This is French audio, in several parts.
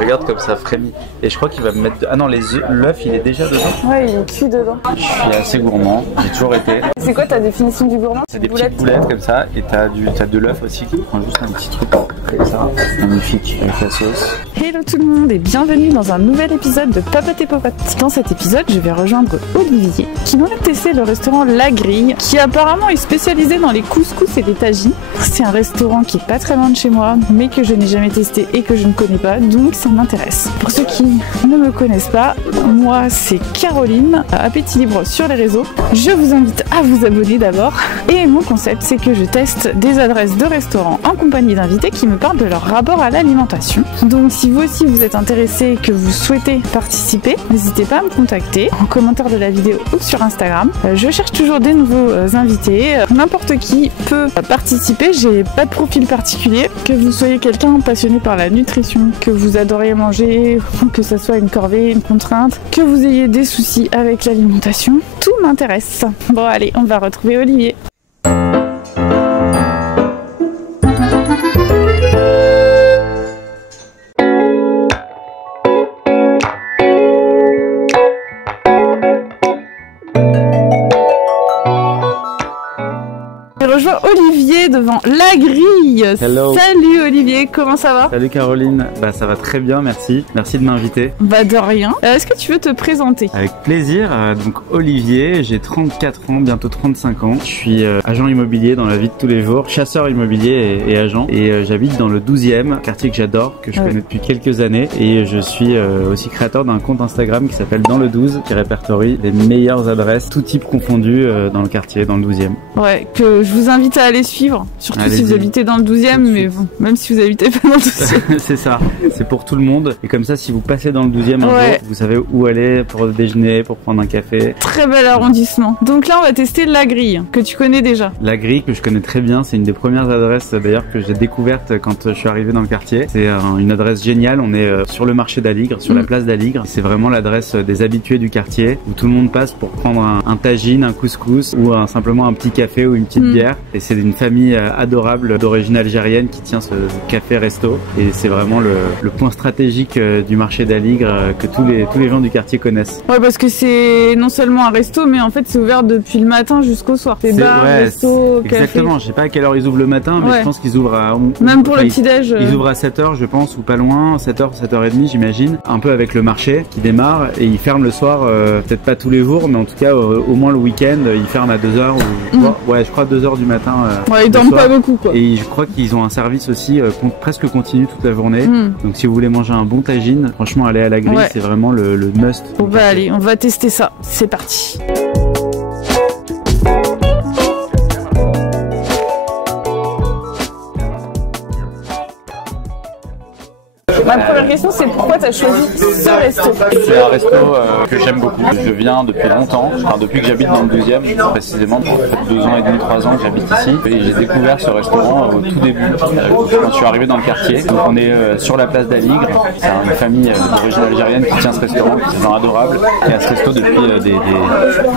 Regarde comme ça frémit. Et je crois qu'il va me mettre... Ah non, l'œuf il est déjà dedans. Ouais, il est cuit dedans. Je suis assez gourmand, j'ai toujours été. C'est quoi ta définition du gourmand? C'est des petites boulettes comme ça. Et t'as de l'œuf aussi qui prend juste un petit truc comme ça. Magnifique avec la sauce. Hello tout le monde et bienvenue dans un nouvel épisode de Papote et Popote. Dans cet épisode, je vais rejoindre Olivier qui m'en a testé le restaurant La Grille, qui apparemment est spécialisé dans les couscous et les tagines. C'est un restaurant qui est pas très loin de chez moi, mais que je n'ai jamais testé et que je ne connais pas, donc ça m'intéresse. Pour ceux qui ne me connaissent pas, moi c'est Caroline, Appétit Libre sur les réseaux. Je vous invite à vous abonner d'abord. Et mon concept, c'est que je teste des adresses de restaurants en compagnie d'invités qui me parlent de leur rapport à l'alimentation. Donc si vous aussi vous êtes intéressé et que vous souhaitez participer, n'hésitez pas à me contacter en commentaire de la vidéo ou sur Instagram. Je cherche toujours des nouveaux invités. N'importe qui peut participer, j'ai pas de profil particulier. Que vous soyez quelqu'un passionné par la nutrition, que vous adoriez manger, ou que ça soit une corvée, une contrainte, que vous ayez des soucis avec l'alimentation, tout m'intéresse. Bon allez, on va retrouver Olivier. Je rejoins Olivier devant La Grille. Hello. Salut Olivier, comment ça va? Salut Caroline, bah ça va très bien, merci. Merci de m'inviter. Bah de rien. Est-ce que tu veux te présenter? Avec plaisir. Donc Olivier, j'ai 34 ans, bientôt 35 ans. Je suis agent immobilier dans la vie de tous les jours, chasseur immobilier et agent. Et j'habite dans le 12e, quartier que j'adore, que je connais depuis quelques années. Et je suis aussi créateur d'un compte Instagram qui s'appelle Dans le 12, qui répertorie les meilleures adresses, tout type confondu dans le quartier, dans le 12e. Ouais, que je vous invite à aller suivre, surtout si vous habitez dans le 12e, mais bon, même si vous habitez pas dans le 12e. C'est ça, c'est pour tout le monde. Et comme ça, si vous passez dans le 12e un jour, vous savez où aller pour déjeuner, pour prendre un café. Très bel arrondissement. Donc là, on va tester La Grille, que tu connais déjà. La Grille, que je connais très bien, c'est une des premières adresses d'ailleurs que j'ai découverte quand je suis arrivé dans le quartier. C'est une adresse géniale, on est sur le marché d'Aligre, sur la place d'Aligre. C'est vraiment l'adresse des habitués du quartier, où tout le monde passe pour prendre un tagine, un couscous, ou simplement un petit café ou une petite bière. Et c'est une famille adorable d'origine algérienne qui tient ce café-resto. Et c'est vraiment le point stratégique du marché d'Aligre que tous les gens du quartier connaissent. Ouais, parce que c'est non seulement un resto, mais en fait c'est ouvert depuis le matin jusqu'au soir. C'est bar, resto, café. Exactement, je sais pas à quelle heure ils ouvrent le matin, mais je pense qu'ils ouvrent à... Même pour le petit-déj. Ils ouvrent à 7h je pense, ou pas loin, 7h, 7h30 j'imagine. Un peu avec le marché qui démarre et ils ferment le soir, peut-être pas tous les jours, mais en tout cas au moins le week-end, ils ferment à 2h ou... Ouais, je crois 2h du matin. Ouais, ils dorment pas beaucoup quoi. Et je crois qu'ils ont un service aussi presque continu toute la journée. Donc si vous voulez manger un bon tagine, franchement aller à La Grille, c'est vraiment le must. Bon bah allez, on va tester ça. C'est parti. Ma première question, c'est pourquoi tu as choisi ce resto? C'est un resto que j'aime beaucoup. Je viens depuis longtemps, enfin depuis que j'habite dans le 12e, précisément, ça fait 2 ans et demi, 3 ans que j'habite ici. Et j'ai découvert ce restaurant au tout début, quand je suis arrivé dans le quartier. Donc on est sur la place d'Aligre. C'est une famille d'origine algérienne qui tient ce restaurant, qui est vraiment adorable. Il y a ce resto depuis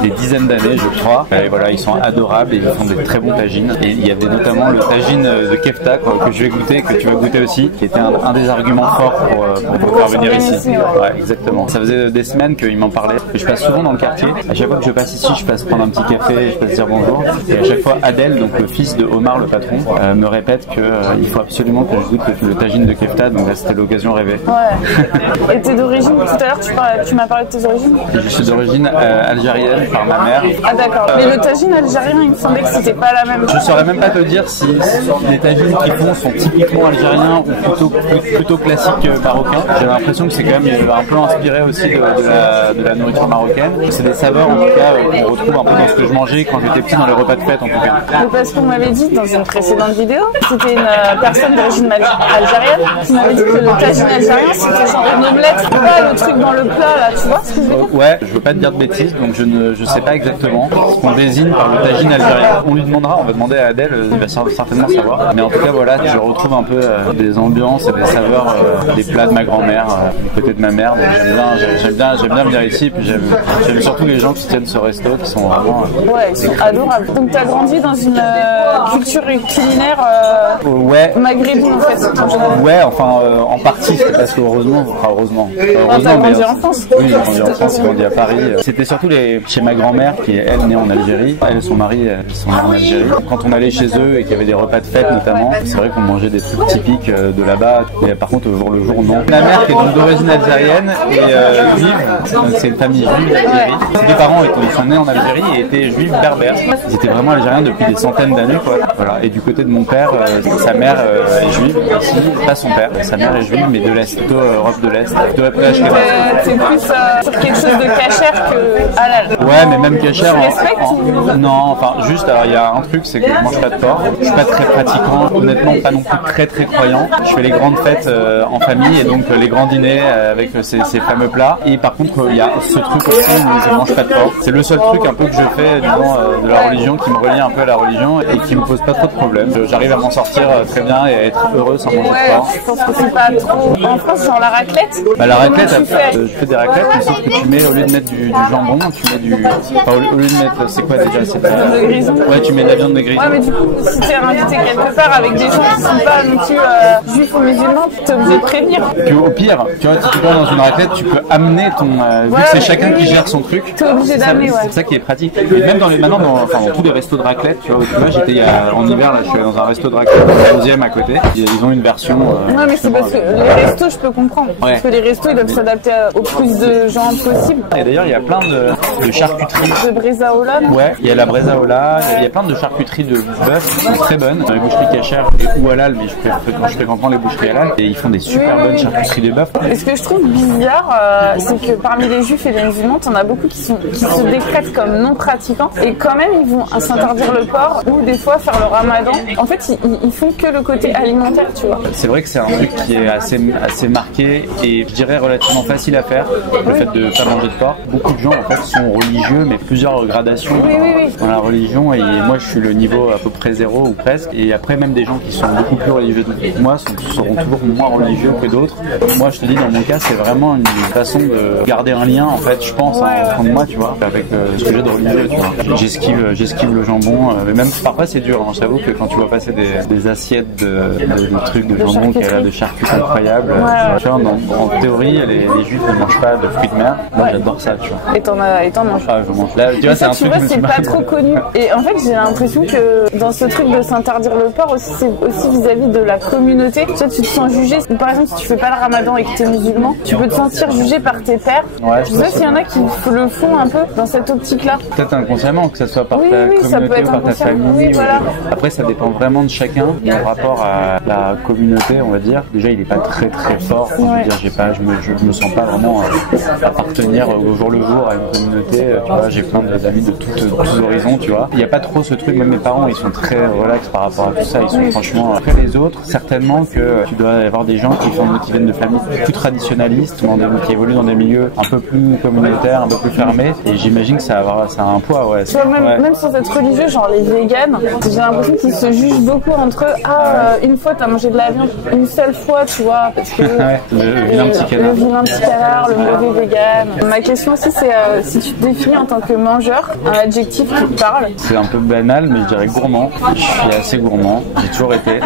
des dizaines d'années, je crois. Et voilà, ils sont adorables et ils font des très bons tagines. Et il y avait notamment le tagine de Kefta que je vais goûter, que tu vas goûter aussi, qui était un des arguments pour faire venir ici. Ouais, exactement. Ça faisait des semaines qu'il m'en parlait. Je passe souvent dans le quartier. À chaque fois que je passe ici, je passe prendre un petit café, je passe dire bonjour. Et à chaque fois, Adèle, donc le fils de Omar, le patron, me répète qu'il faut absolument que je goûte le tagine de Kefta. Donc là, c'était l'occasion rêvée. Ouais. Et t'es d'origine, tout à l'heure, tu m'as parlé de tes origines? Je suis d'origine algérienne par ma mère. Ah d'accord. Mais le tagine algérien, il me semblait que c'était pas la même. Je saurais même pas te dire si les tagines qu'ils font sont typiquement algériens ou plutôt classiques marocains. J'ai l'impression que c'est quand même un peu inspiré aussi de la nourriture marocaine. C'est des saveurs en tout cas qu'on retrouve un peu dans ce que je mangeais quand j'étais petit dans les repas de fête en tout cas. Mais parce qu'on m'avait dit dans une précédente vidéo, c'était une personne d'origine algérienne qui m'avait dit que le tagine algérien c'était genre une omelette, pas le truc dans le plat là, tu vois ce que je veux dire? Ouais, je veux pas te dire de bêtises, donc je sais pas exactement ce qu'on désigne par le tagine algérien. On lui demandera, on va demander à Adèle, il va certainement savoir. Mais en tout cas voilà, je retrouve un peu des ambiances et des saveurs des plats de ma grand-mère du côté de ma mère. Donc j'aime bien venir ici. Puis j'aime surtout les gens qui tiennent ce resto, qui sont vraiment ouais, ils sont adorables. Donc t'as grandi dans une culture culinaire maghrébine en fait. Ouais, enfin en partie, parce que heureusement, t'as grandi en France. Oui, j'ai grandi en France, j'ai grandi à Paris. C'était surtout chez ma grand-mère qui est elle née en Algérie. Elle et son mari sont nés en Algérie. Quand on allait chez eux et qu'il y avait des repas de fête notamment, c'est vrai qu'on mangeait des trucs typiques de là-bas. Mais par contre au jour le jour non. Ma mère qui est donc d'origine algérienne et juive, c'est une famille juive d'Algérie. Ses deux parents sont nés en Algérie et étaient juifs berbères. Ils étaient vraiment algériens depuis des centaines d'années quoi. Voilà. Et du côté de mon père, sa mère est juive aussi, pas son père. Sa mère est juive mais de l'Est, plutôt Europe de l'Est. C'est plus sur quelque chose de cachère que halal. Ouais, mais même cachère. Tu respectes Non, enfin juste, alors il y a un truc, c'est que je mange pas de porc. Je suis pas très pratiquant, honnêtement pas non plus très croyant. Je fais les grandes fêtes en famille et donc les grands dîners avec ces fameux plats. Et par contre, il y a ce truc aussi où je mange pas de porc. C'est le seul truc un peu que je fais, disons, de la religion qui me relie un peu à la religion et qui me pose pas trop de problèmes. J'arrive à m'en sortir très bien et à être heureux sans manger de porc. Je pense que c'est pas trop. En France, genre la raclette. Bah la raclette, je fais des raclettes, mais sauf que tu mets au lieu de mettre du jambon, tu mets du. Enfin, au lieu de mettre, c'est quoi déjà? C'est pas. De grison. Ouais, tu mets de la viande de grison. Ouais, mais du coup, si t'es invité quelque part avec des gens qui sont pas non plus juifs ou musulmans, t'es obligé de prévenir. Puis au pire, tu vois, typiquement dans une raclette, tu peux amener ton. Vu que c'est chacun qui gère son truc. T'es obligé d'amener, ouais. C'est ça qui est pratique. Et même maintenant, dans tous les restos de raclette, tu vois, j'étais en hiver, là, je suis dans un resto de raclette, au 11e à côté. Ils ont une version. Ouais, mais c'est parce que les restos, je peux comprendre. Ouais. Parce que les restos, ils doivent s'adapter au plus de gens possible. Et d'ailleurs, il y a plein de charcuteries. De bresaola. Ouais, il y a la bresaola, il y a plein de charcuteries de bœuf qui sont très bonnes. Dans les boucheries cachères ou halal, mais quand je fréquente les boucheries halal, et ils font des super bonnes charcuteries de bœuf. Et ce que je trouve bizarre, c'est que parmi les juifs et les musulmans, t'en as beaucoup qui se décrètent comme non pratiquants et quand même ils vont s'interdire le porc ou des fois faire le ramadan. En fait, ils font que le côté alimentaire, tu vois. C'est vrai que c'est un truc qui est assez marqué et je dirais relativement facile à faire, le fait de pas manger de porc. Beaucoup de gens en fait sont religieux, mais plusieurs gradations dans la religion, et moi je suis le niveau à peu près 0 ou presque, et après même des gens qui sont beaucoup plus religieux que moi seront toujours moins religieux que d'autres. Moi je te dis, dans mon cas c'est vraiment une façon de garder un lien en fait, je pense, en fond de moi, tu vois, avec ce que j'ai de religieux, tu vois. J'esquive le jambon, mais même parfois c'est dur, hein. J'avoue que quand tu vois passer des assiettes de trucs de jambon qui a l'air de charcuterie incroyable, tu vois, en théorie les juifs ne mangent pas de fruits de mer. Moi j'adore ça, tu vois. Et t'en manges. Ah, je mange. Là, tu vois, c'est un truc. C'est pas trop connu. Et en fait, j'ai l'impression que dans ce truc de s'interdire le porc aussi, c'est aussi vis-à-vis de la communauté. Tu vois, tu te sens jugé. Par exemple, si tu fais pas le ramadan et que t'es musulman, tu peux te sentir jugé par tes pairs. Ouais, je sais pas s'il y en a qui le font un peu dans cette optique-là. Peut-être inconsciemment, que ce soit par ta communauté ou par ta famille. Oui, voilà. Après, ça dépend vraiment de chacun. Par rapport à la communauté, on va dire. Déjà, il est pas très fort. Je veux dire, je me sens pas vraiment appartenir au jour le jour à une communauté. Tu vois, j'ai plein d'amis de tous horizons, tu vois. Il n'y a pas trop ce truc, même mes parents, ils sont très relax par rapport à tout ça. Ils sont franchement après les autres. Certainement que tu dois avoir des gens qui viennent de familles plus traditionnalistes, qui évoluent dans des milieux un peu plus communautaires, un peu plus fermés. Et j'imagine que ça a un poids, ouais. Tu vois, même sans être religieux, genre les véganes, j'ai l'impression qu'ils se jugent beaucoup entre eux. Une fois t'as mangé de la viande, une seule fois, tu vois, parce que le vilain petit canard, le mauvais vegan. Ma question aussi, c'est si tu te définis en tant que mangeur, un adjectif qui te parle. C'est un peu banal, mais je dirais gourmand. Je suis assez gourmand, j'ai toujours été.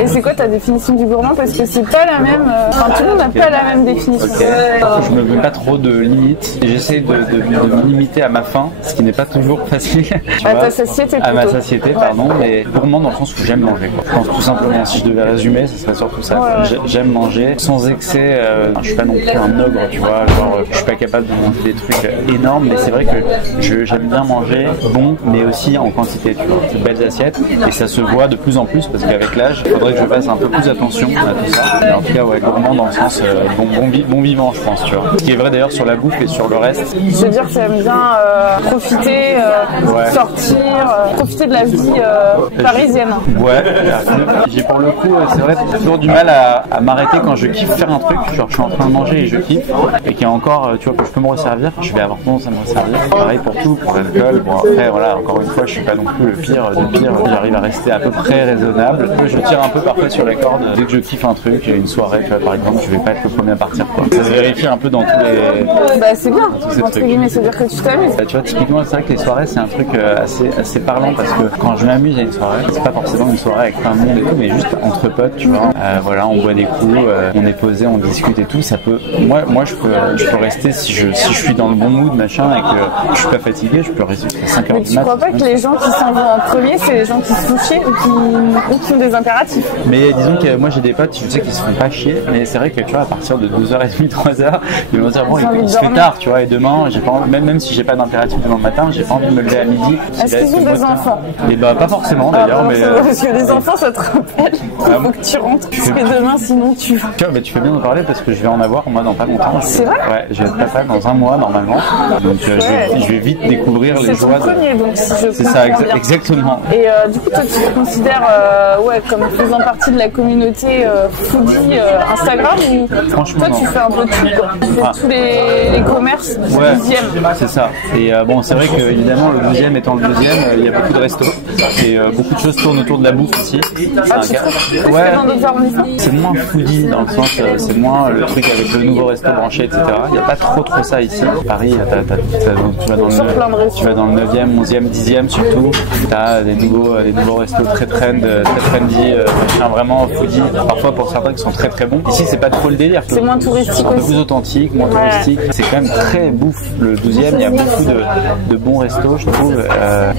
Et c'est quoi ta définition du gourmand? Parce que c'est pas la même. Enfin, tout le monde n'a pas la même définition. Je me mets pas trop de limites et j'essaie de me limiter à ma faim, ce qui n'est pas toujours facile. À ta satiété plutôt. À ma satiété, pardon, mais gourmand dans le sens où j'aime manger. Je pense tout simplement, si je devais résumer, ce serait surtout ça. J'aime manger sans excès. Je suis pas non plus un ogre, tu vois. Genre, je suis pas capable de manger des trucs énormes, mais c'est vrai que j'aime bien manger bon, mais aussi en quantité, tu vois. De belles assiettes, et ça se voit de plus en plus parce qu'avec l'âge, il faudrait que je fasse un peu plus attention à tout ça. Mais en tout cas, ouais, gourmand dans le sens bon vivant, je pense, tu vois. Ce qui est vrai d'ailleurs sur la bouffe et sur le reste. Je veux dire, tu aimes bien profiter, sortir, profiter de la vie parisienne. Ouais, j'ai pour le coup, c'est vrai, j'ai toujours du mal à m'arrêter quand je kiffe faire un truc, genre je suis en train de manger et je kiffe, et qu'il y a encore, tu vois, que je peux me resservir, je vais avoir tendance à me resservir. Pareil pour tout, pour l'alcool. Bon, après, voilà, encore une fois, je suis pas non plus le pire du pire, j'arrive à rester à peu près raisonnable. Je tire un peu parfois sur la corde dès que je kiffe un truc, une une soirée, tu vois, par exemple, je vais pas être le premier à partir, quoi. Ça se vérifie un peu dans tous les... Bah c'est bien, entre guillemets, c'est-à-dire que tu t'amuses. Tu vois, typiquement, c'est vrai que les soirées, c'est un truc assez parlant, parce que quand je m'amuse à une soirée, c'est pas forcément une soirée avec plein de monde et tout, mais juste entre potes, tu vois. Voilà, on boit des coups, on est posé, on discute et tout, ça peut... Moi je peux rester, si je suis dans le bon mood, machin, et que je suis pas fatigué, je peux rester jusqu'à 5 heures mais du tu mat. crois pas que les gens qui s'en vont en premier, c'est les gens qui se font chier ou qui ont des impératifs? Mais disons que moi j'ai des potes, je sais qu'ils se font pas chier, mais c'est vrai que tu vois, à partir de 12h30, 3h, ils vont dire bon, il se fait tard, tu vois, et demain, j'ai pas envie, même si j'ai pas d'impératif demain matin, j'ai pas envie de me lever à midi. Est-ce qu'ils ont des enfants? Et bah pas forcément d'ailleurs, mais parce que les enfants, ça te rappelle, il faut que tu rentres, parce que demain, sinon tu vas. Tu vois, mais tu fais bien d'en parler parce que je vais en avoir moi dans pas longtemps. C'est vrai? Ouais, je vais être papa dans un mois normalement, donc je vais vite découvrir les joies. C'est ça, exactement. Et du coup, toi, tu te considères comme faisant partie de la communauté foodie Instagram ou franchement, toi, tu fais un peu tout, quoi. Tu fais tous les commerces du 12e. C'est ça. Et bon, c'est vrai que évidemment, le 12e étant le 12e, il y a beaucoup de restos et beaucoup de choses tournent autour de la bouffe aussi. Dans d'autres arrondissements? C'est moins foodie dans le sens, c'est moins le truc avec le nouveau resto branché, etc. Il n'y a pas trop ça ici. Paris, tu vas dans le 9e, 11e, 10e surtout. Tu as des nouveaux restos très trendy, vraiment foodie. Parfois pour certains qui sont très très bons. Ici, c'est pas trop le délire. C'est moins touristique. C'est un peu plus authentique, moins touristique. C'est quand même très bouffe. Le 12e, il y a beaucoup de bons restos, je trouve.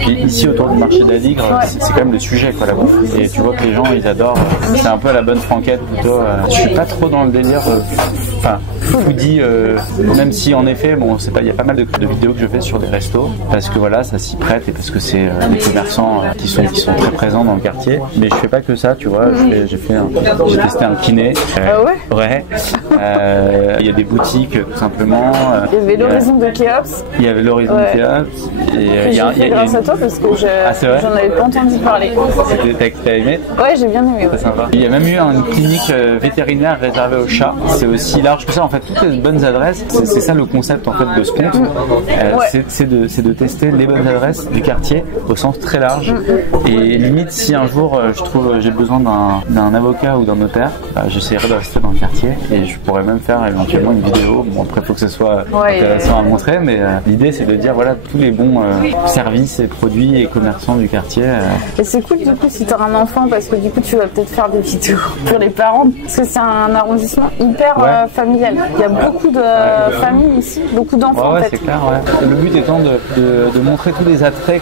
Et ici, autour du marché d'Aligre, c'est quand même le sujet, quoi, la bouffe. Et tu vois que les gens, ils adorent. C'est un peu à la bonne franquette plutôt. Je suis pas trop dans le délire. Foodie, même si en effet, bon, c'est pas, il y a pas mal de vidéos que je fais sur des restos parce que voilà, ça s'y prête et parce que c'est des commerçants qui sont très présents dans le quartier. Mais je fais pas que ça, tu vois. J'ai testé un kiné. Ouais. Il y a des boutiques tout simplement. Il y avait l'horizon de Kéops. Il y avait l'horizon de Kéops. Et j'ai fait grâce à toi parce que j'en avais pas entendu parler. T'as aimé? Ouais, j'ai bien aimé. C'est sympa. Il y a même eu une clinique vétérinaire réservée aux chats. C'est aussi large que ça. En fait, toutes les bonnes adresses, c'est ça le concept en fait de ce compte. C'est de tester les bonnes adresses du quartier au sens très large. Et limite, si un jour je trouve j'ai besoin d'un avocat ou d'un notaire, j'essaierai de rester dans le quartier et je pourrais même faire éventuellement une vidéo. Bon, après, il faut que ce soit intéressant à montrer, mais l'idée c'est de dire voilà tous les bons services et produits et commerçants du quartier. Et c'est cool du coup si tu as un enfant parce que du coup tu vas peut-être faire des vidéos pour les parents parce que c'est un arrondissement hyper familial. Il y a beaucoup de familles ici, beaucoup d'enfants. Ouais, c'est clair. Le but étant de montrer tous les attraits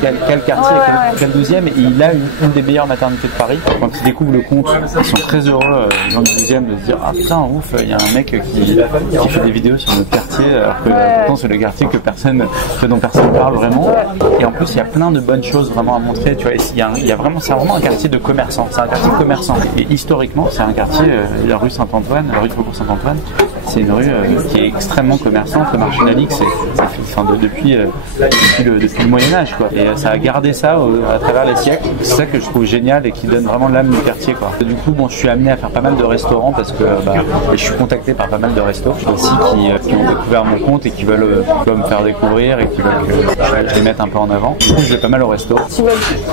qu'a le quartier, qu'a le 12e. Et il a une des meilleures maternités de Paris. Quand ils découvrent le compte, ils sont très heureux, les gens du 12e, de se dire ah putain ouf, il y a un mec qui fait des vidéos sur notre quartier, alors que pourtant c'est le quartier dont personne parle vraiment. Et en plus il y a plein de bonnes choses vraiment à montrer. Tu vois, il y a vraiment, c'est vraiment un quartier de commerçants. C'est un quartier commerçant. Et historiquement, c'est un quartier, la rue Saint-Antoine, la rue de Faubourg Saint-Antoine. C'est une rue qui est extrêmement commerçante. Le marché d'Alix, depuis le Moyen-Âge, quoi. Et ça a gardé ça à travers les siècles. C'est ça que je trouve génial et qui donne vraiment l'âme du quartier, quoi. Et du coup, bon, je suis amené à faire pas mal de restaurants parce que je suis contacté par pas mal de restos aussi qui ont découvert mon compte et qui veulent me faire découvrir et qui veulent que je les mette un peu en avant. Du coup, je vais pas mal au resto. Tu vas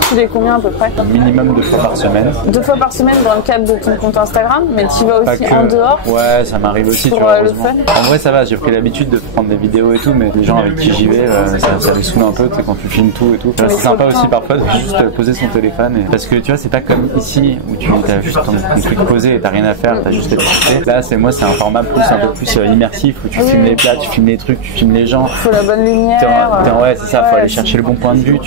tous les combien à peu près? Minimum 2 fois par semaine. 2 fois par semaine dans le cadre de ton compte Instagram, mais tu vas aussi en dehors? Ouais, ça m'arrive aussi. Pour le fun. En vrai, ça va, j'ai pris l'habitude de prendre des vidéos et tout, mais les gens avec qui j'y vais, ça les saoule un peu, tu sais, quand tu filmes tout et tout. C'est sympa aussi parfois de juste poser son téléphone. Parce que tu vois, c'est pas comme ici où tu as juste ton truc posé et t'as rien à faire, t'as juste à discuter. Là, c'est un format un peu plus immersif où tu filmes les plats, tu filmes les trucs, tu filmes les gens. Faut la bonne lumière. Ouais, c'est ça, faut aller chercher le bon point de vue.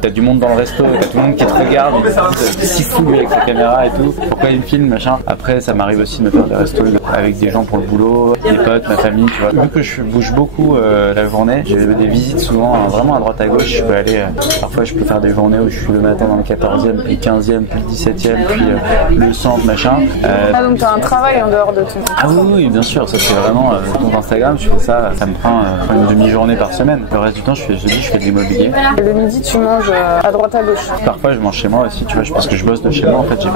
T'as du monde dans le resto, t'as tout le monde qui te regarde, et si cool avec la caméra et tout. Pourquoi il me filme, machin. Après, ça m'arrive aussi de me faire des restos avec des gens pour le boulot, des potes, ma famille, tu vois. Vu que je bouge beaucoup la journée, j'ai des visites souvent vraiment à droite à gauche. Je peux aller, parfois je peux faire des journées où je suis le matin dans le 14e, puis le 15e, puis le 17e, puis le centre, machin. Donc t'as un travail en dehors de ton compte? Ah oui, bien sûr, ça c'est vraiment compte Instagram, je fais ça, ça me prend une demi-journée par semaine. Le reste du temps, je fais de l'immobilier. Et le midi, tu manges à droite à gauche? Parfois, je mange chez moi aussi, tu vois, parce que je bosse de chez moi, en fait, j'ai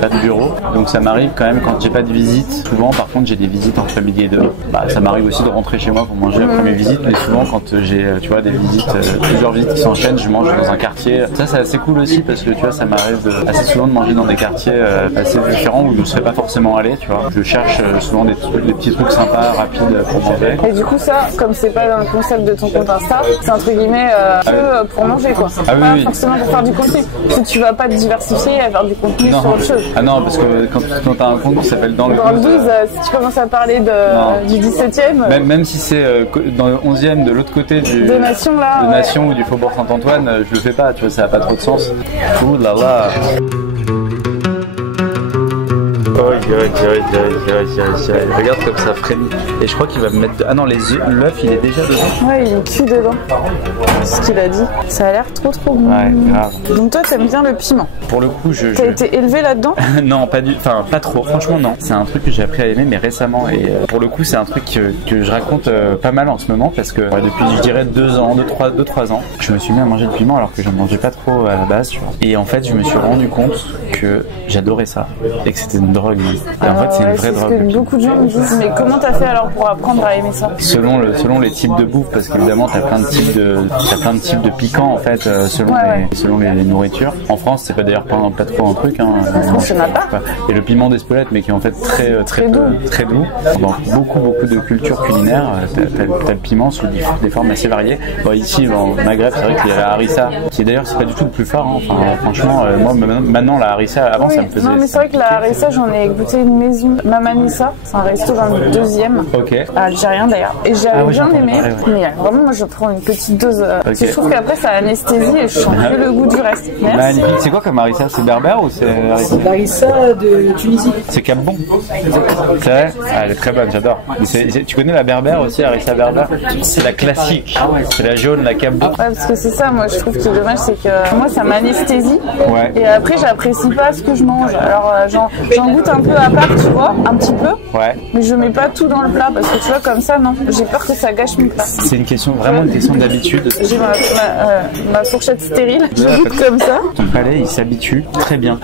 pas de bureau. Donc ça m'arrive quand même quand j'ai pas de visite. Souvent, par contre, j'ai des visites entre midi et 2. Bah, ça m'arrive aussi de rentrer chez moi pour manger après mes visites, mais souvent, quand j'ai, tu vois, des visites, plusieurs visites qui s'enchaînent, je mange dans un quartier. Ça, c'est assez cool aussi parce que, tu vois, ça m'arrive assez souvent de manger dans des quartiers assez différents où je ne serais pas forcément allé, tu vois. Je cherche souvent des petits trucs sympas, rapides pour manger. Et du coup, ça, comme c'est pas dans le concept de ton compte Insta, c'est entre guillemets pour manger, quoi. Ah, pas oui. forcément pour faire du contenu. Si tu vas pas te diversifier à faire du contenu sur autre chose. Ah non, parce que quand t'as un compte qui s'appelle Dans le 12, si tu commences à parler du 17e, même si c'est dans le 11e de l'autre côté de Nation là, de Nation ou du Faubourg Saint-Antoine, je le fais pas, tu vois, ça a pas trop de sens. Ouh là là. Regarde comme ça frémit. Et je crois qu'il va me mettre. Ah non, l'œuf il est déjà dedans. Ouais, il est cuit dedans. C'est ce qu'il a dit. Ça a l'air trop bon. Ouais, grave. Donc toi, t'aimes bien le piment. Pour le coup, T'as été élevé là-dedans? Non, pas trop. Franchement, non. C'est un truc que j'ai appris à aimer, mais récemment. Et pour le coup, c'est un truc que je raconte pas mal en ce moment parce que depuis, je dirais 2 ans, 2-3 ans, je me suis mis à manger du piment alors que je ne mangeais pas trop à la base. Tu vois. Et en fait, je me suis rendu compte que j'adorais ça et que c'était une drogue. Et en fait, c'est une vraie drogue. Beaucoup de gens me disent, mais comment t'as fait alors pour apprendre à aimer ça? Selon les types de bouffe, parce qu'évidemment, t'as plein de types de piquants en fait, selon les nourritures. En France, c'est pas d'ailleurs pas trop un truc. Hein, et le piment d'Espelette, mais qui est en fait très doux. Dans beaucoup de cultures culinaires, t'as le piment sous des formes assez variées. Bon, ici, dans le Maghreb, c'est vrai qu'il y a la harissa, qui d'ailleurs c'est pas du tout le plus fort. Hein. Enfin, franchement, moi maintenant la harissa, avant ça me faisait. Non, mais c'est vrai que la harissa, j'en ai goûté une maison, Mamanissa, c'est un resto dans le 2e, algérien d'ailleurs. Et j'avais bien aimé, mais vraiment moi je prends une petite dose. Parce que je trouve qu'apraprès ça anesthésie et je sens plus le goût du reste. Merci. C'est quoi comme harissa? C'est berbère ou c'est harissa? C'est l'harissa de Tunisie. C'est Cap-Bon. C'est vrai? Ah, elle est très bonne, j'adore. Tu connais la berbère aussi, harissa berbère? C'est la classique. C'est la jaune, la Cap-Bon. Ouais, parce que c'est ça, moi je trouve que le dommage c'est que moi ça m'anesthésie. Ouais. Et après j'apprécie pas ce que je mange. Alors j'en goûte un peu à part, tu vois, un petit peu. Ouais. Mais je mets pas tout dans le plat parce que tu vois comme ça non, j'ai peur que ça gâche mon plat. C'est vraiment une question d'habitude. J'ai ma fourchette stérile, je goûte comme ça. Ton palais il s'habitue très bien.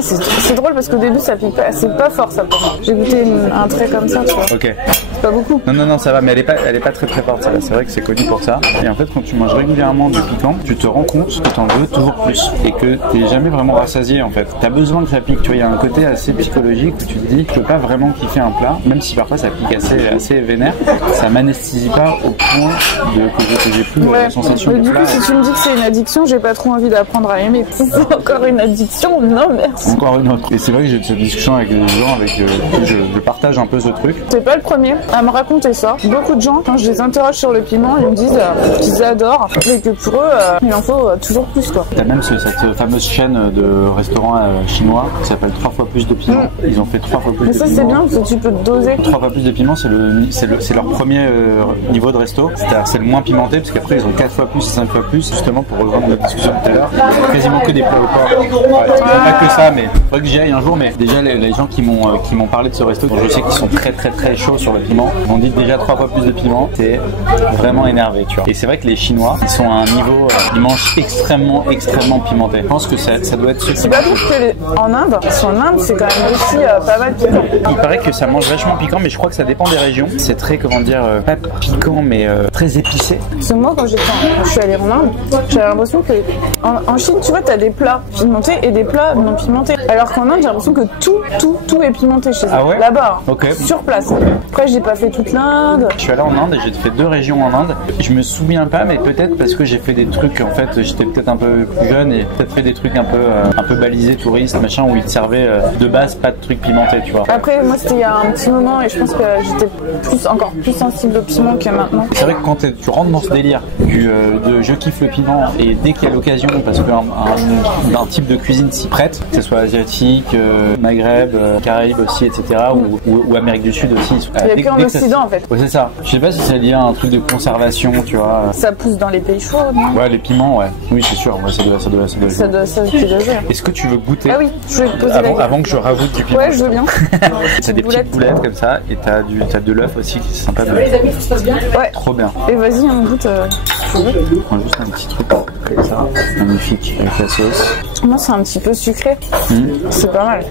C'est drôle parce qu'au début ça pique pas, c'est pas fort ça pour moi. J'ai goûté un trait comme ça, tu vois. Ok. C'est pas beaucoup. Non, ça va, mais elle est pas très forte celle-là. C'est vrai que c'est connu pour ça. Et en fait, quand tu manges régulièrement du piquant, tu te rends compte que t'en veux toujours plus et que t'es jamais vraiment rassasié en fait. T'as besoin que ça pique. Tu vois, il y a un côté assez psychologique où tu te dis que je peux pas vraiment kiffer un plat, même si parfois ça pique assez vénère. Ça m'anesthésie pas au point que j'ai plus la sensation mais du du plat. coup, si tu me dis que c'est une addiction, j'ai pas trop envie d'apprendre à aimer. Si c'est encore une addiction, non merci. Encore une autre. Et c'est vrai que j'ai cette discussion avec des gens avec qui je partage un peu ce truc. T'es pas le premier à me raconter ça. Beaucoup de gens, quand je les interroge sur le piment, ils me disent qu'ils adorent et que pour eux, il en faut toujours plus quoi. T'as même cette fameuse chaîne de restaurants chinois qui s'appelle 3 fois plus de piment. Ils ont fait 3 fois plus de piment. Mais ça c'est bien parce que tu peux te doser. 3 fois plus de piment, c'est leur premier niveau de resto. C'est le moins pimenté parce qu'après ils ont 4 fois plus, 5 fois plus, justement pour rejoindre notre discussion tout à l'heure. Quasiment que des plats au porc. Ouais, pas que ça, mais faudrait que j'y aille un jour. Mais déjà les gens qui m'ont parlé de ce resto, je sais qu'ils sont très chauds sur le piment. Ils m'ont dit déjà 3 fois plus de piment, t'es vraiment énervé, tu vois. Et c'est vrai que les Chinois, ils sont à un niveau, ils mangent extrêmement pimenté. Je pense que ça doit être. C'est pas pour que en Inde, c'est quand même aussi pas mal piquant. Il paraît que ça mange vachement piquant, mais je crois que ça dépend des régions. C'est très, pas piquant, mais très épicé. Parce que moi, quand je suis allée en Inde, j'avais l'impression que en Chine, tu vois, t'as des plats pimentés et des plats non pimentés. Alors qu'en Inde, j'ai l'impression que tout est pimenté chez eux. Ah ouais? Là-bas, okay. Sur place. Après, j'ai pas fait toute l'Inde. Je suis allé en Inde et j'ai fait 2 régions en Inde. Je me souviens pas, mais peut-être parce que j'ai fait des trucs, en fait, j'étais peut-être un peu plus jeune et peut-être fait des trucs un peu balisés, touristes, machin, où ils te servaient de base pas de trucs pimentés, tu vois. Après, moi, c'était il y a un petit moment et je pense que j'étais encore plus sensible au piment que maintenant. C'est vrai que quand tu rentres dans ce délire de je kiffe le piment et dès qu'il y a l'occasion, parce qu'un type de cuisine s'y prête, que ce soit asiatique, Maghreb, Caraïbes aussi, etc., ou Amérique du Sud aussi. Il n'y a qu'en Occident en fait. Ouais, c'est ça. Je sais pas si c'est lié à un truc de conservation, tu vois. Ça pousse dans les pays chauds, non? Ouais, les piments, ouais. Oui, c'est sûr. Ouais, ça doit se piloger. Est-ce que tu veux goûter? Ah oui, je vais te poser la question. Avant que je rajoute du piment. Ouais, je veux bien. T'as des petites boulettes comme ça et t'as de l'œuf aussi qui est sympa. Les amis, tout se passe bien? Ouais. Trop bien. Et vas-y, on goûte. Tu veux? Je prends juste un petit truc comme ça. Magnifique avec la sauce. Moi, c'est un petit peu sucré. C'est pas mal.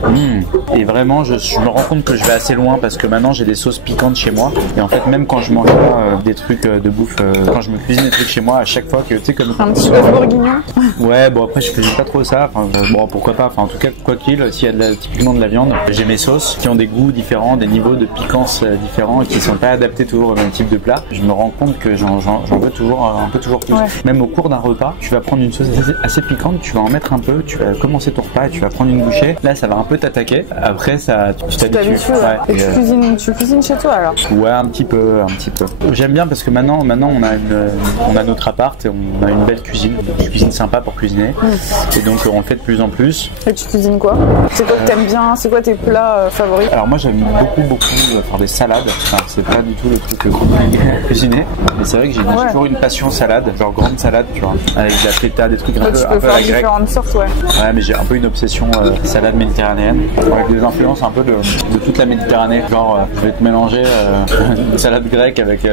Et vraiment, je me rends compte que je vais assez loin parce que maintenant j'ai des sauces piquantes chez moi. Et en fait, même quand je mange pas des trucs de bouffe, quand je me cuisine des trucs chez moi, à chaque fois que tu sais comme Un petit peu bourguignon. Ouais, bon après je cuisine pas trop ça. Enfin, bon pourquoi pas. Enfin en tout cas quoi qu'il, s'il y a typiquement de la viande, j'ai mes sauces qui ont des goûts différents, des niveaux de piquance différents et qui sont pas adaptés toujours au même type de plat. Je me rends compte que j'en veux toujours un peu toujours plus. Ouais. Même au cours d'un repas, tu vas prendre une sauce assez piquante, tu vas en mettre un peu, tu vas commencer ton repas et tu vas prendre une bouchée. Là ça va un peu t'attaquer. Après ça, tu t'habitues. Ouais. Et tu cuisines chez toi alors? Ouais, un petit peu. J'aime bien parce que maintenant on a notre appart et on a une belle cuisine, une cuisine sympa pour cuisiner. Et donc on le fait de plus en plus. Et tu cuisines quoi? C'est quoi que t'aimes bien? C'est quoi tes plats favoris? Alors moi j'aime beaucoup faire des salades. Enfin, c'est pas du tout le truc compliqué à cuisiner, mais c'est vrai que j'ai toujours une passion salade, genre grande salade, tu vois, avec de la feta, des trucs un peu à la grecque. Différentes sortes, ouais. Ouais, mais j'ai un peu une obsession salade méditerranéenne, avec des influences un peu de toute la Méditerranée. Genre, je vais te mélanger une salade grecque avec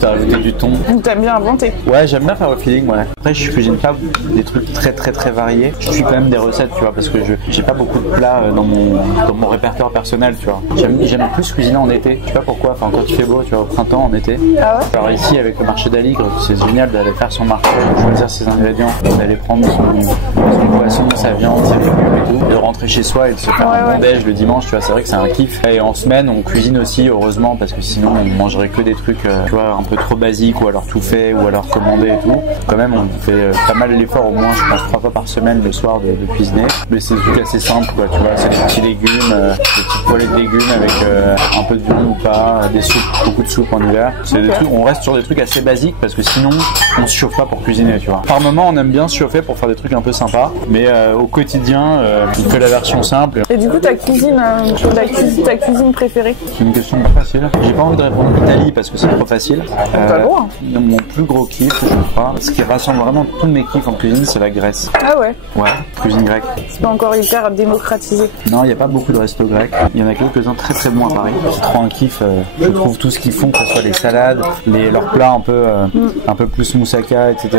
t'as rajouté du thon. T'aimes bien inventer? Ouais, j'aime bien faire le feeling, ouais. Après, je cuisine pas des trucs très variés. Je suis quand même des recettes, tu vois, parce que j'ai pas beaucoup de plats dans mon répertoire personnel, tu vois. J'aime plus cuisiner en été. Je sais pas pourquoi. Enfin, quand il fait beau, tu vois, au printemps, en été. Ah ouais? Alors ici, avec le marché d'Aligre, c'est génial d'aller faire son marché, de choisir ses ingrédients, d'aller prendre son poisson, sa viande, ses légumes et tout, de rentrer chez soi et de se faire un bon déj le dimanche, tu vois. C'est vrai que c'est un kiff. Et en semaine, on cuisine aussi, heureusement, parce que sinon, on mangerait que des trucs, tu vois, un peu trop basiques, ou alors tout fait, ou alors commandé et tout. Quand même, on fait pas mal l'effort, au moins, je pense, 3 fois par semaine le soir de cuisiner. Mais c'est des trucs assez simples, quoi, tu vois. C'est des petits légumes, des petites poêlées de légumes avec un peu de viande ou pas, des soupes, beaucoup de soupe en hiver. C'est des trucs, on reste sur des trucs assez basiques parce que sinon, on se chauffe pas pour cuisiner, tu vois. Par moment, on aime bien se chauffer pour faire des trucs un peu sympas, mais au quotidien, on fait la version simple. Et du coup, ta cuisine préférée? C'est une question pas facile. J'ai pas envie de répondre Italie parce que c'est trop facile. Pas loin. Mon plus gros kiff, je crois, ce qui rassemble vraiment tous mes kiffs en cuisine, c'est la Grèce. Ah ouais? Ouais, cuisine grecque. C'est pas encore hyper démocratisé. Non, il n'y a pas beaucoup de restos grecs. Il y en a quelques-uns très bons à Paris. C'est trop un kiff. Je trouve tout ce qu'ils font, que ce soit les salades, leurs plats un peu plus moussaka, etc.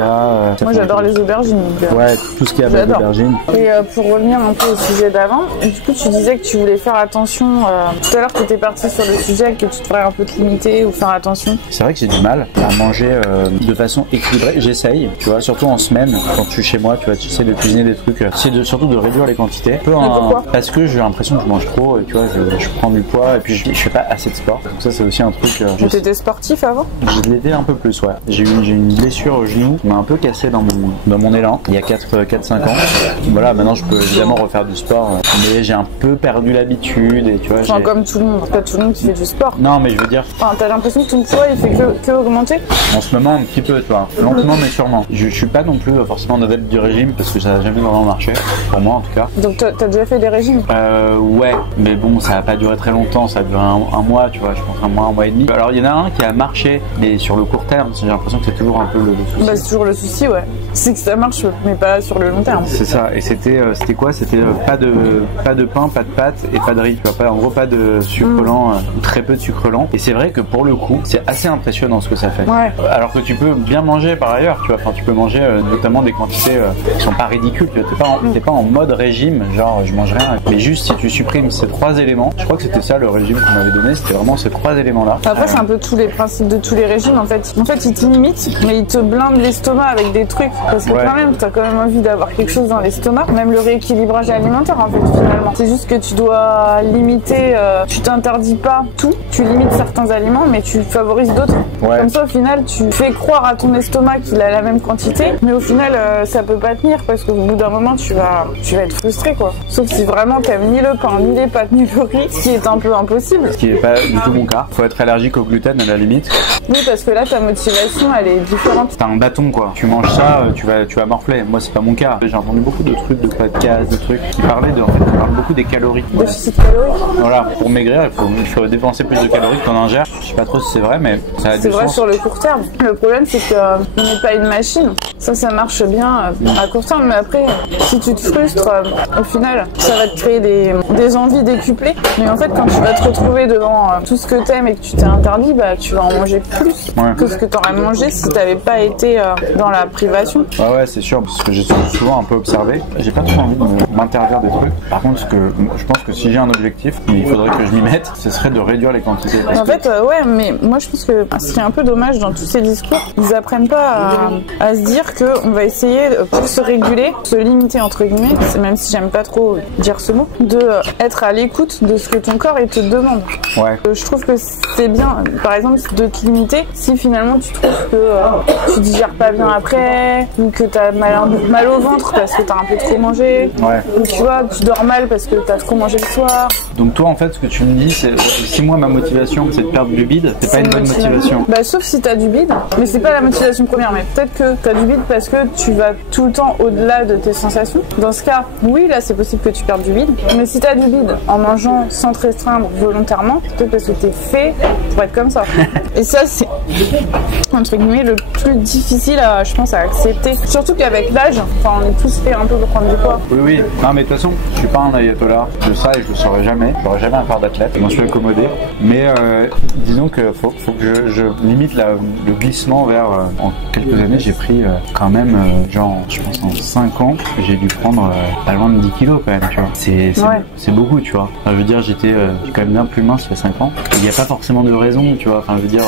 Moi, j'adore les aubergines. Ouais, tout ce qui est à base d'aubergines. Et pour revenir un peu au sujet d'avant, du coup, tu disais que tu voulais faire attention. Tout à l'heure, tu étais parti sur le sujet que tu devrais un peu te limiter ou faire attention. C'est vrai que j'ai du mal à manger de façon équilibrée. J'essaye, tu vois, surtout en semaine, quand je suis chez moi, tu vois, tu essaies de cuisiner des trucs, surtout de réduire les quantités. Pourquoi? Parce que j'ai l'impression que je mange trop, et tu vois, je prends du poids et puis je fais pas assez de sport. Donc ça, c'est aussi un truc. Tu étais sportif avant? Je l'étais un peu plus, ouais. J'ai une blessure au genou qui m'a un peu cassé dans mon élan il y a 4-5 ans. Voilà, maintenant je peux évidemment refaire du sport, mais j'ai un peu perdu l'habitude et tu vois. Enfin, comme tout le monde, pas tout le monde qui fait du sport. Non, mais je veux dire. Enfin, t'as l'impression que ton poids il fait que augmenter? En ce moment, un petit peu, tu vois. Lentement, mais sûrement. Je suis pas non plus forcément un adepte du régime parce que ça n'a jamais vraiment marché, pour moi en tout cas. Donc t'as déjà fait des régimes? Ouais, mais bon, ça a pas duré très longtemps, ça a duré un mois, tu vois, je pense un mois et demi. Alors il y en a un qui a marché, mais sur le court terme, j'ai l'impression que c'est toujours un peu le souci. Bah, c'est toujours le souci, ouais. C'est que ça marche, mais pas sur le long terme. C'est ça, et c'était quoi? C'était pas de pain, pas de pâtes et pas de riz, tu vois, en gros pas de sucre lent, ou très peu de sucre lent. Et c'est vrai que pour le coup, c'est assez impressionnant ce que ça fait. Ouais. Alors que tu peux bien manger par ailleurs, tu vois, enfin tu peux manger notamment des quantités qui sont pas ridicules, tu vois, t'es pas en mode régime, genre je mange rien, mais juste si tu supprimes ces 3 éléments, je crois que c'était ça le régime qu'on m'avait donné, c'était vraiment ces 3 éléments-là. Après c'est un peu tous les principes de tous les régimes en fait. En fait ils te limitent, mais ils te blindent l'estomac avec des trucs, parce que quand même t'as quand même envie d'avoir quelque chose dans l'estomac, même le rééquilibrage alimentaire en fait finalement. C'est juste que tu dois limiter, tu t'interdis pas tout, tu limites certains aliments, mais tu favorises d'autres. Ouais. Comme ça au final tu fais croire à ton estomac qu'il a la même quantité, mais au final ça peut pas tenir parce qu'au bout d'un moment tu vas être frustré quoi. Sauf si vraiment t'aimes ni le pain, ni les pâtes, ni le riz, ce qui est un peu impossible. Ce qui est pas du tout mon cas. Faut être allergique au gluten à la limite. Oui, parce que là ta motivation elle est différente. T'as un bâton quoi. Tu manges ça, tu vas morfler. Moi c'est pas mon cas. J'ai entendu beaucoup de trucs, de podcasts, de trucs qui parlaient de en fait parle beaucoup des calories. Déficit calorique. Voilà, pour maigrir, il faut dépenser plus de calories qu'on ingère. Je sais pas trop si c'est vrai, mais ça a du C'est vrai sens. sur le court terme. Le problème, c'est qu'on n'est pas une machine. Ça marche bien à court terme, mais après, si tu te frustres, au final, ça va te créer des envies décuplées. Mais en fait, quand tu vas te retrouver devant tout ce que t'aimes et que tu t'es interdit, bah, tu vas en manger plus que ce que t'aurais mangé si t'avais pas été dans la privation. Ouais, c'est sûr, parce que j'ai souvent un peu observé. J'ai pas trop envie de m'interdire des trucs. Par contre, je pense que si j'ai un objectif, mais il faudrait que je m'y mette, ce serait de réduire les quantités. En fait, ouais, mais moi je pense que ce qui est un peu dommage dans tous ces discours, ils apprennent pas à se dire qu'on va essayer, pour se réguler, se limiter entre guillemets, même si j'aime pas trop dire ce mot, de être à l'écoute de ce que ton corps te demande. Ouais. Je trouve que c'est bien, par exemple, de te limiter si finalement tu trouves que tu digères pas bien après, ou que t'as mal au ventre parce que t'as un peu trop mangé, ou tu vois, tu dors mal parce que t'as trop mangé le soir. Donc toi, en fait, ce que tu me dis, c'est si moi ma motivation c'est de perdre du bide, c'est pas une bonne motivation. Bah sauf si t'as du bide, mais c'est pas la motivation première, mais peut-être que t'as du bide parce que tu vas tout le temps au-delà de tes sensations. Dans ce cas, oui, là c'est possible que tu perdes du bide, mais si t'as du bide en mangeant sans te restreindre volontairement, c'est peut-être parce que t'es fait pour être comme ça. Et ça c'est entre guillemets le plus difficile à, je pense, à accepter. Surtout qu'avec l'âge, enfin on est tous fait un peu pour prendre du poids. Oui. Non mais de toute façon, je suis pas un ayatollah de ça et je le saurais jamais. J'aurais jamais un corps d'athlète, je m'en suis accommodé. Mais disons que faut que je limite le glissement vers en quelques années, j'ai pris quand même genre je pense en 5 ans, j'ai dû prendre pas loin de 10 kilos quand même, tu vois. C'est beaucoup, tu vois. Enfin, je veux dire, j'étais quand même bien plus mince il y a 5 ans. Il n'y a pas forcément de raison, tu vois. Enfin, je veux dire,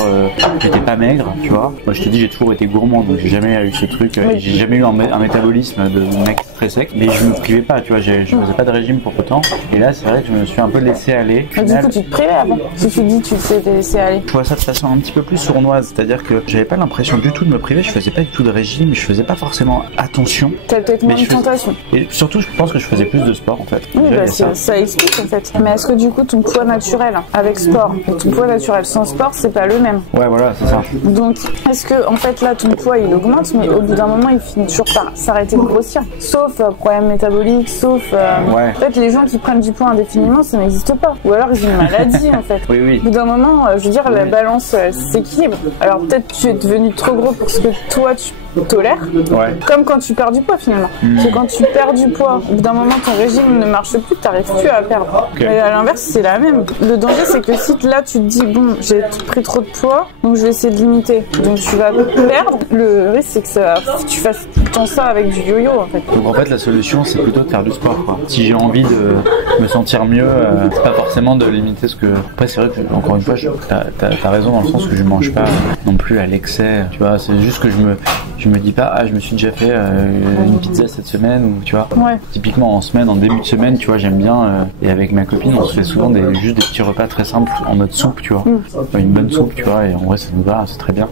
j'étais pas maigre, tu vois. Moi, je te dis, j'ai toujours été gourmand, donc j'ai jamais eu ce truc. J'ai jamais eu un métabolisme de mec très sec, mais je me privais pas, tu vois. Je faisais pas de régime pour autant. Et là, c'est vrai que je me suis un peu laissé aller. Mais du coup, tu te privais avant. Si tu dis, tu t'es laissé aller. Je vois ça de façon un petit peu plus sournoise, c'est-à-dire que j'avais pas l'impression du tout de me priver. Je faisais pas du tout de régime, je faisais pas forcément attention. T'as peut-être moins de tentation. Et surtout, je pense que je faisais plus de sport en fait. Oui, bah, ça explique en fait. Mais est-ce que du coup, ton poids naturel avec sport et ton poids naturel sans sport, c'est pas le même? Ouais, voilà, c'est ça. Donc, est-ce que en fait là, ton poids il augmente, mais au bout d'un moment, il finit toujours par s'arrêter de grossir? Sauf problème métabolique, sauf. En fait, les gens qui prennent du poids indéfiniment, ça n'existe pas. Ou alors ils ont une maladie en fait. Oui. Au bout d'un moment, je veux dire, la balance s'équilibre. Alors peut-être tu es devenu trop gros pour ce que toi tu tolères, comme quand tu perds du poids finalement. Parce que quand tu perds du poids, au bout d'un moment ton régime ne marche plus, tu n'arrives plus à perdre. Et à l'inverse, c'est la même. Le danger, c'est que si là tu te dis bon, j'ai pris trop de poids, donc je vais essayer de limiter, donc tu vas perdre. Le risque, c'est que tu fasses tout le temps ça avec du yo-yo en fait. Donc en fait, la solution, c'est plutôt de faire du sport, quoi. Si j'ai envie de me sentir mieux, c'est pas forcément de limiter ce que. Après, c'est vrai que encore une fois, t'as raison dans le sens que je mange pas non plus à l'excès. Tu vois, c'est juste que je me dis pas, je me suis déjà fait une pizza cette semaine, ou tu vois. Typiquement en semaine, en début de semaine, tu vois, j'aime bien. Et avec ma copine, on se fait souvent juste des petits repas très simples en mode soupe, tu vois. Une bonne soupe, tu vois, et en vrai, ça nous va, c'est très bien.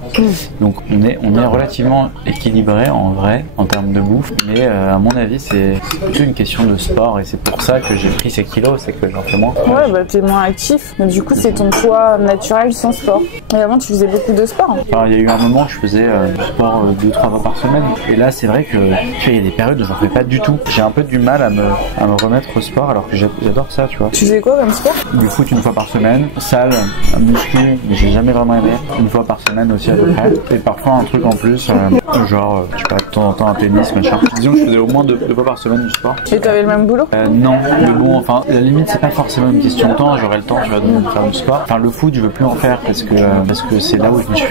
Donc on est relativement équilibré en vrai, en termes de bouffe, mais à mon avis, c'est plutôt une question de sport, et c'est pour ça que j'ai pris ces kilos, c'est que j'en fais moins. Ouais, bah t'es moins actif, mais du coup, c'est ton poids naturel sans sport. Et avant, tu faisais beaucoup de sport. Alors, il y a eu un moment où je faisais du sport 2-3 fois par semaine, et là, c'est vrai que tu vois, il y a des périodes où j'en fais pas du tout. J'ai un peu du mal à me remettre au sport, alors que j'adore ça, tu vois. Tu faisais quoi comme sport? Du foot une fois par semaine, salle, muscu, mais j'ai jamais vraiment aimé. Une fois par semaine aussi à peu près. Et parfois un truc en plus, genre, je sais pas, de temps en temps un tennis, machin. Disons que je faisais au moins 2 fois par semaine du sport. Et t'avais le même boulot? Non, mais bon, enfin, la limite, c'est pas forcément une question de temps. J'aurai le temps, tu vois, de faire du sport. Enfin, le foot, je veux plus en faire parce que c'est là où je me suis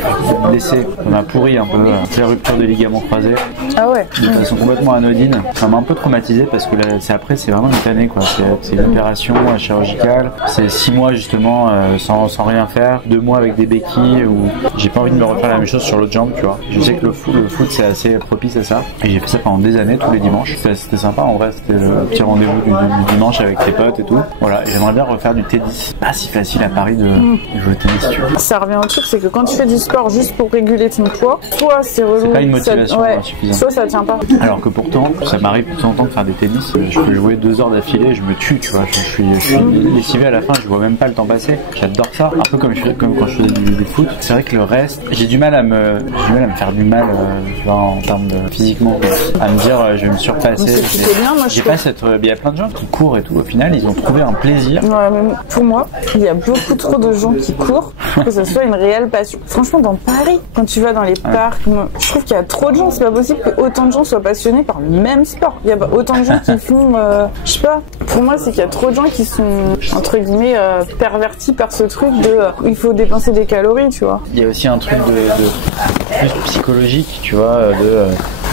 blessé. On a pourri un peu, la rupture des ligaments croisés. Ah ouais. De façon complètement anodine. Ça m'a un peu traumatisé parce que là, c'est vraiment une année, quoi. C'est une opération chirurgicale. C'est 6 mois justement sans rien faire, 2 mois avec des béquilles, où j'ai pas envie de me refaire la même chose sur l'autre jambe, tu vois. Je sais que le foot c'est assez propice à ça. Et j'ai fait ça pendant des années, tous les dimanches. C'était sympa en vrai, c'était le petit rendez-vous du dimanche avec tes potes et tout. Voilà, et j'aimerais bien refaire du tennis. Pas si facile à Paris de jouer au tennis, tu vois. Ça revient au truc, c'est que quand tu fais du sport juste pour réguler ton poids, soit c'est relou, c'est pas une motivation suffisante. Soit ça tient pas. Alors que pourtant, ça m'arrive de temps en temps de faire des tennis, je peux jouer 2 heures d'affilée, je me tue, tu vois. Je suis lessivé à la fin, je vois même pas le temps passer. J'adore ça. Un peu comme quand je faisais du foot. C'est vrai que le reste, j'ai du mal à me faire du mal, tu vois, en termes de physique. physiquement, à me dire je vais me surpasser. C'est bien, moi j'ai pas cette. Il y a plein de gens qui courent et tout. Au final, ils ont trouvé un plaisir. Ouais, mais pour moi, il y a beaucoup trop de gens qui courent que ce soit une réelle passion. Franchement, dans Paris, quand tu vas dans les parcs, je trouve qu'il y a trop de gens. C'est pas possible que autant de gens soient passionnés par le même sport. Il y a autant de gens qui font, je sais pas. Pour moi, c'est qu'il y a trop de gens qui sont entre guillemets pervertis par ce truc de il faut dépenser des calories, tu vois. Il y a aussi un truc de plus psychologique, tu vois,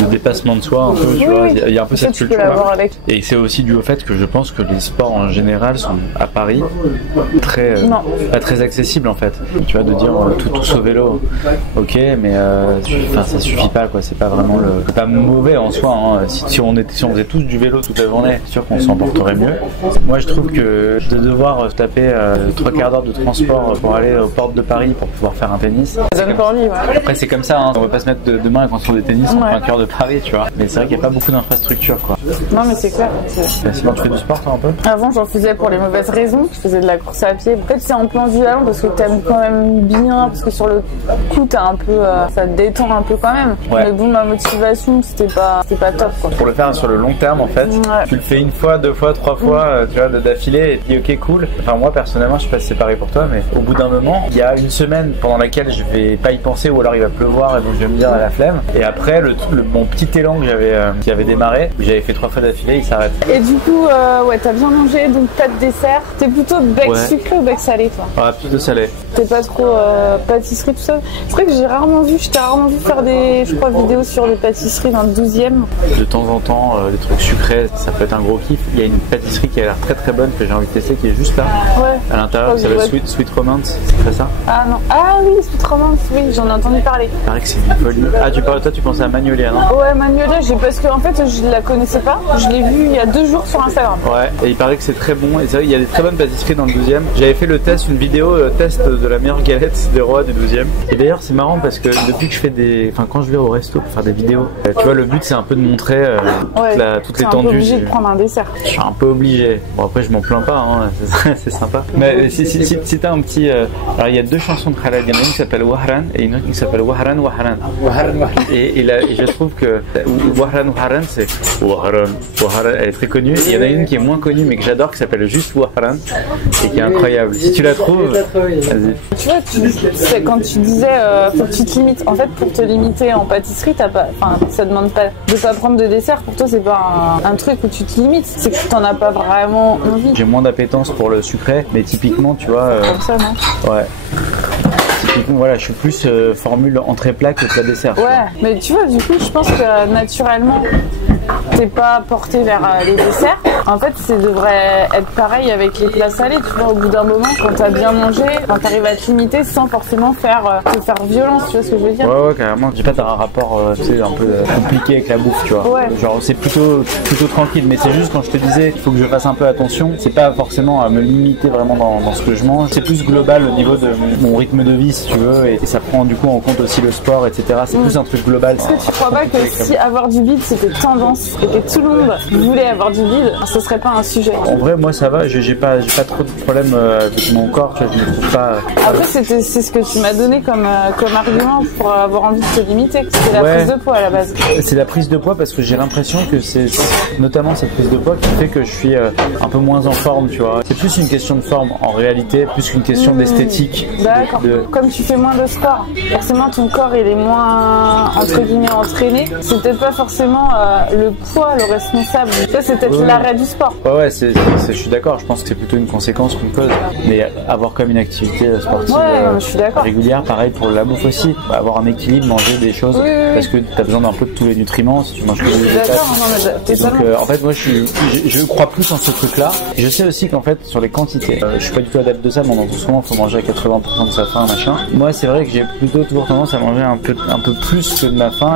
de dépassement de soi un peu, tu vois. Il y a un peu cette culture là. Et c'est aussi dû au fait que je pense que les sports en général sont à Paris pas très accessibles en fait. Tu vois, de dire tous au vélo, ok, mais ça suffit pas quoi. C'est pas vraiment c'est pas mauvais en soi. Hein. Si on faisait tous du vélo toute la journée, c'est sûr qu'on s'en porterait mieux. Moi, je trouve que de devoir taper 3 quarts d'heure de transport pour aller aux portes de Paris pour pouvoir faire un tennis. Ça donne pas envie, ouais. Après, c'est comme ça. Hein. On va pas se mettre demain à construire des tennis en plein cœur de Paris, tu vois. Mais c'est vrai qu'il n'y a pas beaucoup d'infrastructures, quoi. Non, mais c'est clair. Sinon, tu fais du sport, toi, un peu? Avant, j'en faisais pour les mauvaises raisons. Je faisais de la course à pied. En fait, c'est en plan violent parce que t'aimes quand même bien, parce que sur le coup, t'as un peu, ça te détend un peu quand même. Ouais. Mais bon, ma motivation, c'était pas top, quoi. Pour le faire sur le long terme, en fait, tu le fais 1 fois, 2 fois, 3 fois, tu vois, d'affilée, et puis ok, cool. Enfin, moi, personnellement, je sais pas si c'est pareil pour toi, mais au bout d'un moment, il y a une semaine pendant laquelle je vais pas y penser, ou alors il va pleuvoir, et donc je vais me dire à la flemme. Et après, mon petit élan que qui avait démarré, où j'avais fait 3 fois d'affilée, il s'arrête. Et du coup, t'as bien mangé, donc pas de dessert. T'es plutôt bec sucré ou bec salé, toi? Ah, plutôt salé. T'es pas trop pâtisserie, tout ça? C'est vrai que je t'ai rarement vu faire des, je crois, vidéos sur les pâtisseries dans le 12e. De temps en temps, les trucs sucrés, ça peut être un gros kiff. Il y a une pâtisserie qui a l'air très très bonne que j'ai envie de tester, qui est juste là. Ouais. À l'intérieur, c'est le Sweet Romance, c'est ça? Ah non. Ah oui, Sweet Romance, oui, j'en ai entendu parler. Il paraît que c'est une folie. Ah, toi, tu pensais à Magnolia, non? Ouais, Magnolia, parce que en fait, je la connaissais pas. Je l'ai vue il y a 2 jours sur Instagram. Ouais, et il paraît que c'est très bon. Et c'est vrai, il y a des très bonnes pâtisseries dans le 12e. J'avais fait le test, une vidéo test de la meilleure galette des rois du 12e. Et d'ailleurs, c'est marrant parce que depuis que je fais quand je vais au resto pour faire des vidéos, tu vois, le but c'est un peu de montrer toute l'étendue. Tu es un peu obligé de prendre un dessert. Je suis un peu obligé. Bon, après, je m'en plains pas, hein. C'est sympa. Mais si t'as un petit. Alors, il y a 2 chansons de Khaled. Il y en a une qui s'appelle Wahran et une autre qui s'appelle Wahran Wahran. Et je trouve que Wahran Wahran, c'est Wahran. Elle est très connue. Il y en a une qui est moins connue mais que j'adore qui s'appelle juste Wahran et qui est incroyable. Si tu la trouves, vas-y. Tu vois, quand tu disais faut que tu te limites. En fait, pour te limiter en pâtisserie, ça demande pas de pas prendre de dessert. Pour toi, c'est pas un truc où tu te limites. C'est que t'en as pas vraiment envie. J'ai moins d'appétence pour le sucré, mais typiquement, tu vois. Comme ça, non? Ouais. Voilà, je suis plus formule entrée-plat que plat dessert. Ouais, mais tu vois, du coup, je pense que naturellement, t'es pas porté vers les desserts. En fait, ça devrait être pareil avec les plats salés. Tu vois, au bout d'un moment, quand t'as bien mangé, quand t'arrives à te limiter sans forcément te faire violence, tu vois ce que je veux dire? Ouais, carrément. J'ai pas un rapport, tu sais, un peu compliqué avec la bouffe, tu vois. Ouais. Genre, c'est plutôt tranquille. Mais c'est juste quand je te disais, il faut que je fasse un peu attention. C'est pas forcément à me limiter vraiment dans ce que je mange. C'est plus global au niveau de mon rythme de vie, si tu veux. Et ça prend du coup en compte aussi le sport, etc. C'est plus un truc global. Est-ce que tu crois pas que si avoir du bide c'était tendance et que tout le monde voulait avoir du bide, ce serait pas un sujet? En vrai, moi ça va, j'ai pas trop de problème avec mon corps, tu vois, je me trouve pas. Après, c'est ce que tu m'as donné comme argument pour avoir envie de te limiter. C'était la prise de poids à la base. C'est la prise de poids parce que j'ai l'impression que c'est notamment cette prise de poids qui fait que je suis un peu moins en forme, tu vois. C'est plus une question de forme en réalité, plus qu'une question d'esthétique. D'accord. Comme tu fais moins de sport, forcément ton corps il est moins entre guillemets entraîné. C'est peut-être pas forcément le poids le responsable. Ça c'est peut-être l'arrêt du sport. Ouais, je suis d'accord. Je pense que c'est plutôt une conséquence qu'une cause. Mais avoir comme une activité sportive je suis d'accord. régulière, pareil pour la bouffe aussi. Avoir un équilibre, manger des choses parce que t'as besoin d'un peu de tous les nutriments si tu manges que des végétales. Donc en fait moi je crois plus en ce truc-là. Je sais aussi qu'en fait sur les quantités, je suis pas du tout adepte de ça. Mais on entend souvent faut manger à 80% de sa faim, machin. Moi c'est vrai que j'ai plutôt toujours tendance à manger un peu plus que de ma faim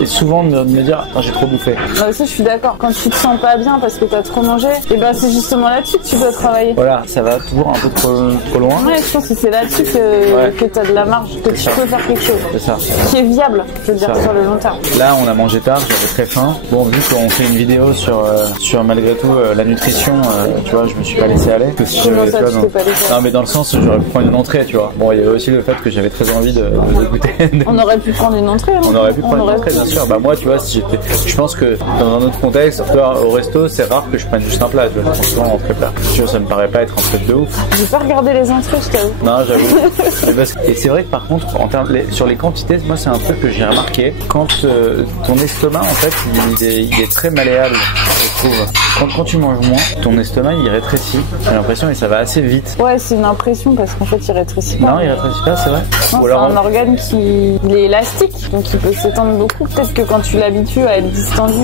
et souvent de me dire attends j'ai trop bouffé. ça aussi, je suis d'accord. Quand tu te sens pas bien parce que t'as trop mangé, et ben c'est justement là-dessus que tu dois travailler. Voilà, ça va toujours un peu trop loin. Ouais, je pense que c'est là-dessus que t'as de la marge, que tu peux faire quelque chose. C'est ça. Qui est viable, je veux dire, sur le long terme. Là, on a mangé tard, j'avais très faim. Bon, vu qu'on fait une vidéo sur malgré tout la nutrition, tu vois, je me suis pas laissé aller. Parce que Comment ça, tu t'es pas laissé aller ? Non, mais dans le sens où j'aurais pu prendre une entrée, tu vois. Bon, il y avait aussi le fait que j'avais très envie de goûter. On aurait pu prendre une entrée. Hein. On aurait pu prendre une entrée, bien sûr. Bah moi, tu vois, si j'étais, je pense que dans un autre contexte, toi, au resto, c'est rare que je prenne juste un plat, tu vois. Je prends souvent entrée plat. Tu vois, ça me paraît pas être un truc de ouf. J'ai pas regardé les entrées, je t'avoue. Non, j'avoue. Et c'est vrai que par contre, sur les quantités, moi, c'est un truc que j'ai remarqué. Quand ton estomac, en fait, il est très malléable, je trouve. Quand tu manges moins, ton estomac, il rétrécit. J'ai l'impression, et ça va assez vite. Ouais, c'est une impression parce qu'en fait, il rétrécit pas. Non, il rétrécit pas, c'est vrai. Non, c'est un organe qui il est élastique, donc il peut s'étendre beaucoup. Peut-être que quand tu l'habitues à être distendu,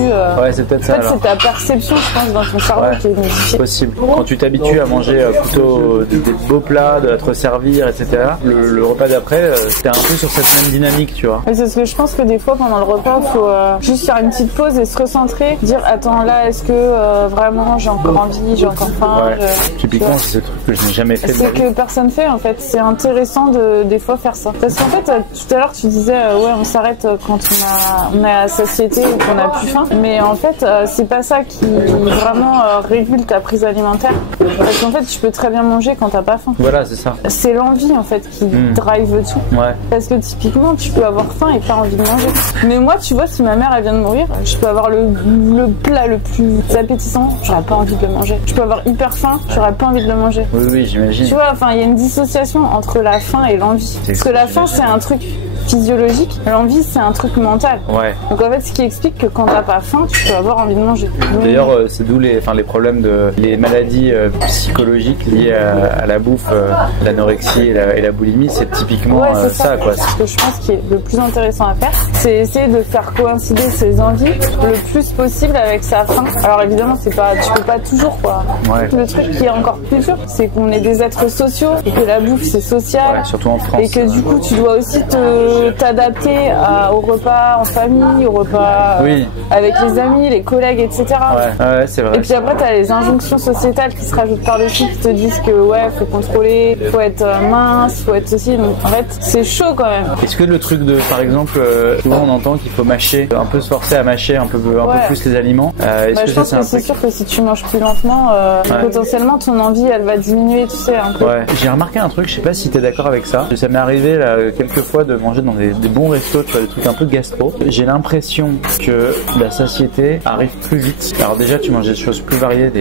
ouais, c'est peut-être ça. En fait, c'est ta perception, je pense, dans ton cerveau qui est modifiée. Possible. Quand tu t'habitues à manger plutôt des beaux plats, de te resservir, etc., le repas d'après, t'es un peu sur cette même dynamique, tu vois. Oui, c'est ce que je pense que des fois, pendant le repas, il faut juste faire une petite pause et se recentrer, dire attends, là, est-ce que vraiment j'ai encore envie, j'ai encore faim. Ouais. Typiquement, c'est ce truc que je n'ai jamais fait. C'est que personne fait, en fait. C'est intéressant de des fois faire ça. Parce qu'en fait, tout à l'heure, tu disais ouais, on s'arrête quand on a satiété ou qu'on a plus faim. Mais en fait, c'est pas ça qui vraiment régule ta prise alimentaire. Parce qu'en fait, tu peux très bien manger quand t'as pas faim. Voilà, c'est ça. C'est l'envie, en fait, qui drive tout. Ouais. Parce que typiquement, tu peux avoir faim et pas envie de manger. Mais moi, tu vois, si ma mère, elle vient de mourir, je peux avoir le plat le plus appétissant, j'aurais pas envie de le manger. Je peux avoir hyper faim, j'aurais pas envie de le manger. Oui, j'imagine. Tu vois, enfin, il y a une dissociation entre la faim et l'envie. Parce que la faim, c'est un truc physiologique, l'envie, c'est un truc mental. Ouais. Donc en fait, ce qui explique que quand t'as pas faim, tu peux avoir envie de manger. D'ailleurs, c'est d'où les problèmes les maladies psychologiques liées à la bouffe, l'anorexie et la boulimie, c'est typiquement ça, quoi. Ce que je pense qui est le plus intéressant à faire, c'est essayer de faire coïncider ses envies le plus possible avec sa faim. Alors évidemment, tu peux pas toujours, quoi. Ouais. Le truc qui est encore plus dur, c'est qu'on est des êtres sociaux et que la bouffe, c'est social. Ouais, surtout en France. Et que du coup, tu dois aussi t'adapter au repas en famille, au repas avec les amis, les collègues, etc. Ouais, c'est vrai. Et puis après, t'as les injonctions sociétales qui se rajoutent par-dessus, qui te disent que ouais, faut contrôler, faut être mince, faut être ceci. Donc en fait, c'est chaud quand même. Est-ce que le truc de, par exemple, souvent on entend qu'il faut mâcher, un peu se forcer à mâcher un peu plus les aliments. Je pense que c'est sûr que si tu manges plus lentement, potentiellement ton envie, elle va diminuer, tu sais, un peu. Ouais. J'ai remarqué un truc, je sais pas si t'es d'accord avec ça. Ça m'est arrivé là quelques fois de manger dans des bons restos, tu vois, des trucs un peu gastro. J'ai l'impression que la satiété arrive plus vite. Alors déjà, tu manges des choses plus variées,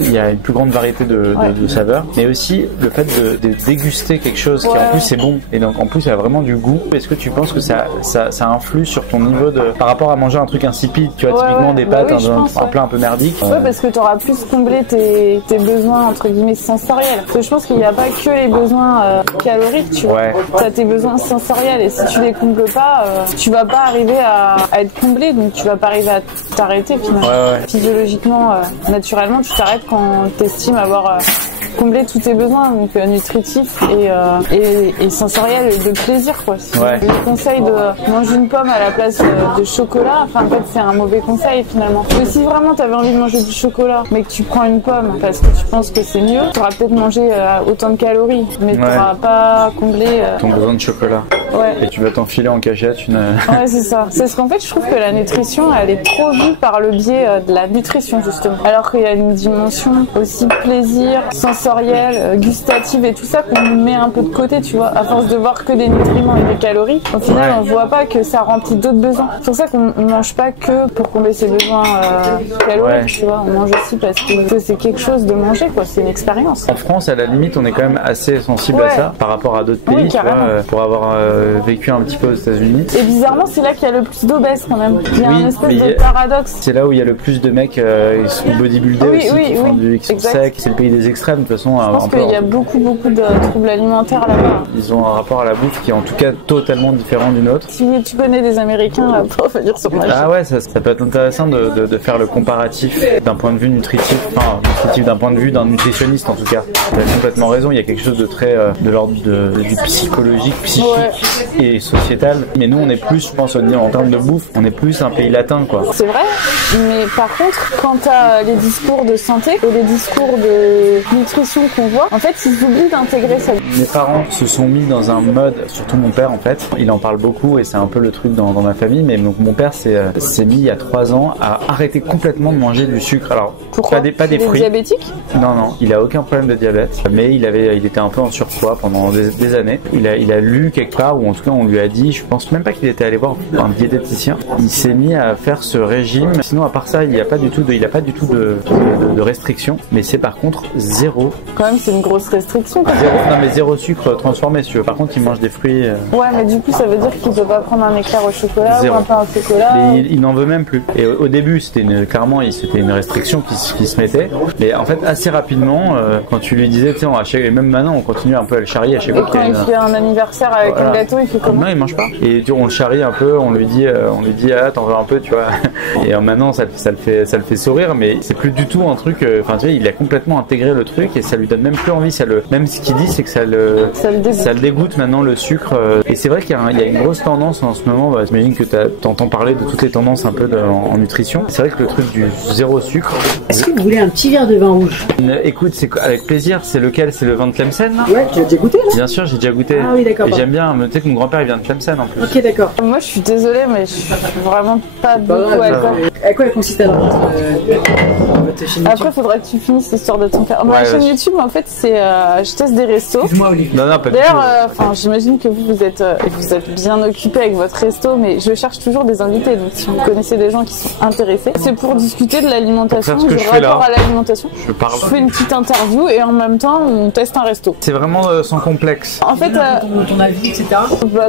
il y a une plus grande variété de saveurs, mais aussi le fait de déguster quelque chose qui en plus est bon et donc en plus il y a vraiment du goût. Est-ce que tu penses que ça influe sur ton niveau par rapport à manger un truc insipide, tu vois, typiquement des pâtes, un plat un peu merdique? Ouais, parce que t'auras plus comblé tes besoins entre guillemets sensoriels. Parce que je pense qu'il n'y a pas que les besoins caloriques, tu vois. T'as tes besoins sensoriels et si tu les combles pas, tu vas pas arriver à être comblé, donc tu vas pas arriver à t'arrêter finalement. Physiologiquement, naturellement, tu t'arrêtes quand t'estimes avoir comblé tous tes besoins, donc nutritifs et sensoriels de plaisir, quoi. Le conseil de manger une pomme à la place de chocolat, enfin en fait c'est un mauvais conseil finalement. Mais si vraiment t'avais envie de manger du chocolat, mais que tu prends une pomme parce que tu penses que c'est mieux, t'auras peut-être mangé autant de calories, mais t'auras pas comblé ton besoin de chocolat. Et tu vas t'enfiler en cachette Ouais, c'est ça. C'est ce qu'en fait je trouve que la nutrition, elle est trop vue par le biais de la nutrition justement. Alors qu'il y a une dimension aussi plaisir, sensorielle, gustative et tout ça qu'on met un peu de côté, tu vois. À force de voir que des nutriments et des calories, au final on voit pas que ça remplit d'autres besoins. C'est pour ça qu'on mange pas que pour combler ses besoins caloriques, tu vois. On mange aussi parce que c'est quelque chose de manger, quoi. C'est une expérience. En France, à la limite, on est quand même assez sensible à ça par rapport à d'autres pays, tu vois, pour avoir vécu un petit peu aux États-Unis. Et bizarrement, c'est là qu'il y a le plus d'obèses quand même. Il y a un espèce de paradoxe. C'est là où il y a le plus de mecs ils sont bodybuildés aussi, qui font du sec. C'est le pays des extrêmes, de toute façon. Je pense qu'il y a beaucoup de troubles alimentaires là-bas. Ils ont un rapport à la bouffe qui est en tout cas totalement différent d'une autre. Si tu connais des Américains là, pour venir sur ma chaîne. Ah ouais, ça peut être intéressant de faire le comparatif d'un point de vue nutritif, d'un point de vue d'un nutritionniste en tout cas. Tu as complètement raison, il y a quelque chose de très de l'ordre du psychologique, psychique et sociétal. Mais nous, on est plus, je pense, en termes de bouffe, on est plus un pays latin, quoi. C'est vrai, mais par contre, quand t'as les discours de santé et les discours de nutrition qu'on voit, en fait, ils oublient d'intégrer ça. Mes parents se sont mis dans un mode, surtout mon père en fait, il en parle beaucoup et c'est un peu le truc dans ma famille, mais donc mon père s'est mis il y a 3 ans à arrêter complètement de manger du sucre. Alors, pourquoi? pas des fruits. Diabétique? Non, il a aucun problème de diabète, mais il était un peu en surpoids pendant des années. Il a lu quelque part, ou en tout cas on lui a dit, je pense même pas qu'il était allé voir un diététicien, il s'est mis à faire ce régime. Sinon à part ça, il a pas du tout de restrictions, mais c'est par contre zéro. Quand même c'est une grosse restriction. Non mais zéro sucre transformé si tu veux. Par contre il mange des fruits. Ouais mais du coup ça veut dire qu'il peut pas prendre un éclair au chocolat ou un pain au chocolat. Mais il n'en veut même plus. Et au début c'était une restriction qui se mettait. Mais en fait assez rapidement quand tu lui disais, tu sais, et même maintenant on continue un peu à le charrier à chaque fois. Et quand il fait un anniversaire avec un gâteau, il fait comment? Non il mange pas. Et on le charrie un peu, on lui dit ah t'en veux un peu, tu vois. Et maintenant ça le fait sourire, mais c'est plus du tout un truc. Enfin tu sais, il a complètement intégré le truc et ça lui donne même plus envie. Même ce qu'il dit c'est que ça le dégoûte maintenant le sucre. Et c'est vrai qu'il y a une grosse tendance en ce moment. J'imagine que t'entends parler de toutes les tendances un peu en nutrition. C'est vrai que le truc du zéro sucre. Est-ce que vous voulez un petit verre de vin rouge? Écoute, c'est avec plaisir. C'est lequel? C'est le vin de Tlemcen là? Ouais, tu as déjà goûté là? Bien sûr, j'ai déjà goûté. Ah oui, d'accord. Et j'aime bien. Tu sais que mon grand-père il vient de Tlemcen en plus. Ok, d'accord. Moi je suis désolée, mais je suis vraiment pas beaucoup alcool. À quoi elle consiste alors votre chaîne YouTube? Après, faudrait que tu finisses l'histoire de ton père. Ma chaîne YouTube, en fait, c'est je teste des restos. Excuse-moi, Olivier. Non, pas du D'ailleurs, j'imagine que vous êtes bien occupé avec votre resto, mais je cherche toujours des invités. Donc, si vous connaissez des gens qui sont intéressés, c'est pour discuter de l'alimentation, du rapport à l'alimentation. Je fais une petite interview et en même temps, on teste un resto. C'est vraiment sans complexe. En fait, ton avis, etc.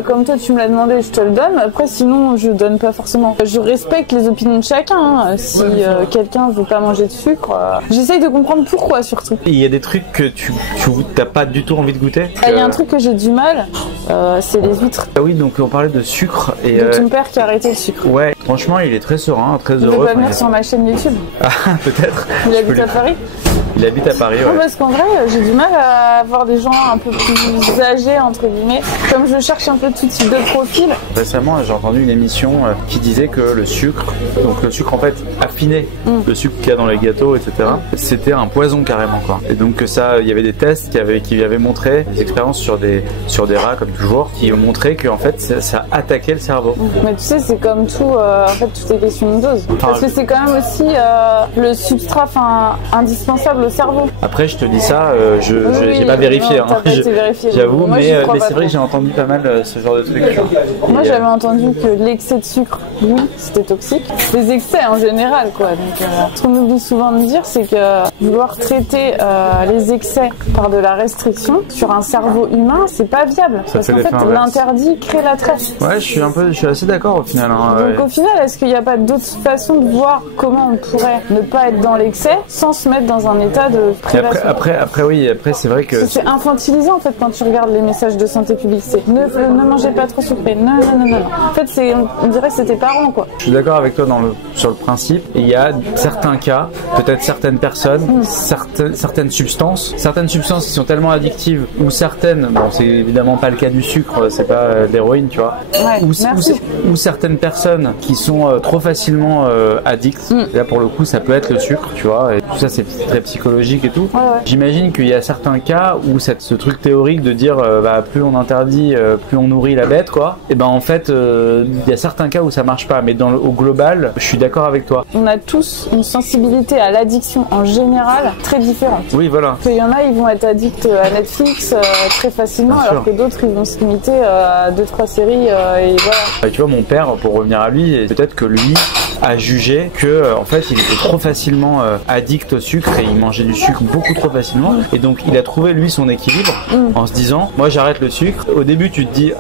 Comme toi, tu me l'as demandé, je te le donne. Après, sinon, je donne pas forcément. Je respecte les opinions de chacun. Hein. Si quelqu'un veut pas manger de sucre, j'essaye de comprendre pourquoi surtout. Il y a des trucs que tu t'as pas du tout envie de goûter. Il y a un truc que j'ai du mal, c'est les huîtres. Ah oui, donc on parlait de sucre et de ton père qui a arrêté le sucre. Ouais, franchement, il est très serein, très heureux. Il veut pas venir sur ma chaîne YouTube. Ah, peut-être. Il habite à Paris. Il habite à Paris, ouais. Non, parce qu'en vrai, j'ai du mal à avoir des gens un peu plus âgés, entre guillemets. Comme je cherche un peu tout type de profil. Récemment, j'ai entendu une émission qui disait que le sucre en fait affiné, le sucre qu'il y a dans les gâteaux, etc., c'était un poison carrément, quoi. Et donc ça, il y avait des tests qui avaient montré, des expériences sur des rats, comme toujours, qui ont montré que en fait, ça attaquait le cerveau. Mais tu sais, c'est comme tout, en fait, tout est question de dose. Parce que c'est quand même aussi le substrat indispensable au cerveau. Après, je te dis ça, j'ai pas vérifié. Non, vérifié, j'avoue, moi, mais c'est trop. vrai que j'ai entendu pas mal ce genre de trucs. Moi, j'avais entendu que l'excès de sucre, oui, c'était toxique. Les excès en général, quoi. Donc, ce qu'on oublie souvent de dire, c'est que vouloir traiter les excès par de la restriction sur un cerveau humain, c'est pas viable. Parce qu'en fait, l'interdit crée l'attrait. Ouais, je suis assez d'accord au final. Hein, donc, au final, est-ce qu'il n'y a pas d'autre façon de voir comment on pourrait ne pas être dans l'excès sans se mettre dans un état de privation? Après, c'est vrai que c'est infantilisant en fait quand tu regardes les messages de santé publique. C'est ne mangez pas trop sucré. Non. En fait, on dirait que c'est tes parents, quoi. Je suis d'accord avec toi sur le principe. Il y a certains cas, peut-être certaines personnes, certaines substances qui sont tellement addictives, ou certaines, bon, c'est évidemment pas le cas du sucre, c'est pas l'héroïne, tu vois. Ouais, ou certaines personnes qui sont trop facilement addictes. Là, pour le coup, ça peut être le sucre, tu vois. Et tout ça, c'est très psychologique et tout. Ouais. J'imagine qu'il y a certains cas où ce truc théorique de dire plus on interdit, plus on nourrit la bête, quoi. Et ben en fait, il y a certains cas où ça marche pas, mais au global, je suis d'accord avec toi. On a tous une sensibilité à l'addiction en général très différente. Oui, voilà. Il y en a, ils vont être addicts à Netflix très facilement, bien alors sûr. que d'autres, ils vont se limiter à 2-3 séries et voilà. Tu vois, mon père, pour revenir à lui, peut-être que lui a jugé que en fait il était trop facilement addict au sucre et il mangeait du sucre beaucoup trop facilement, et donc il a trouvé lui son équilibre en se disant moi j'arrête le sucre. Au début tu te dis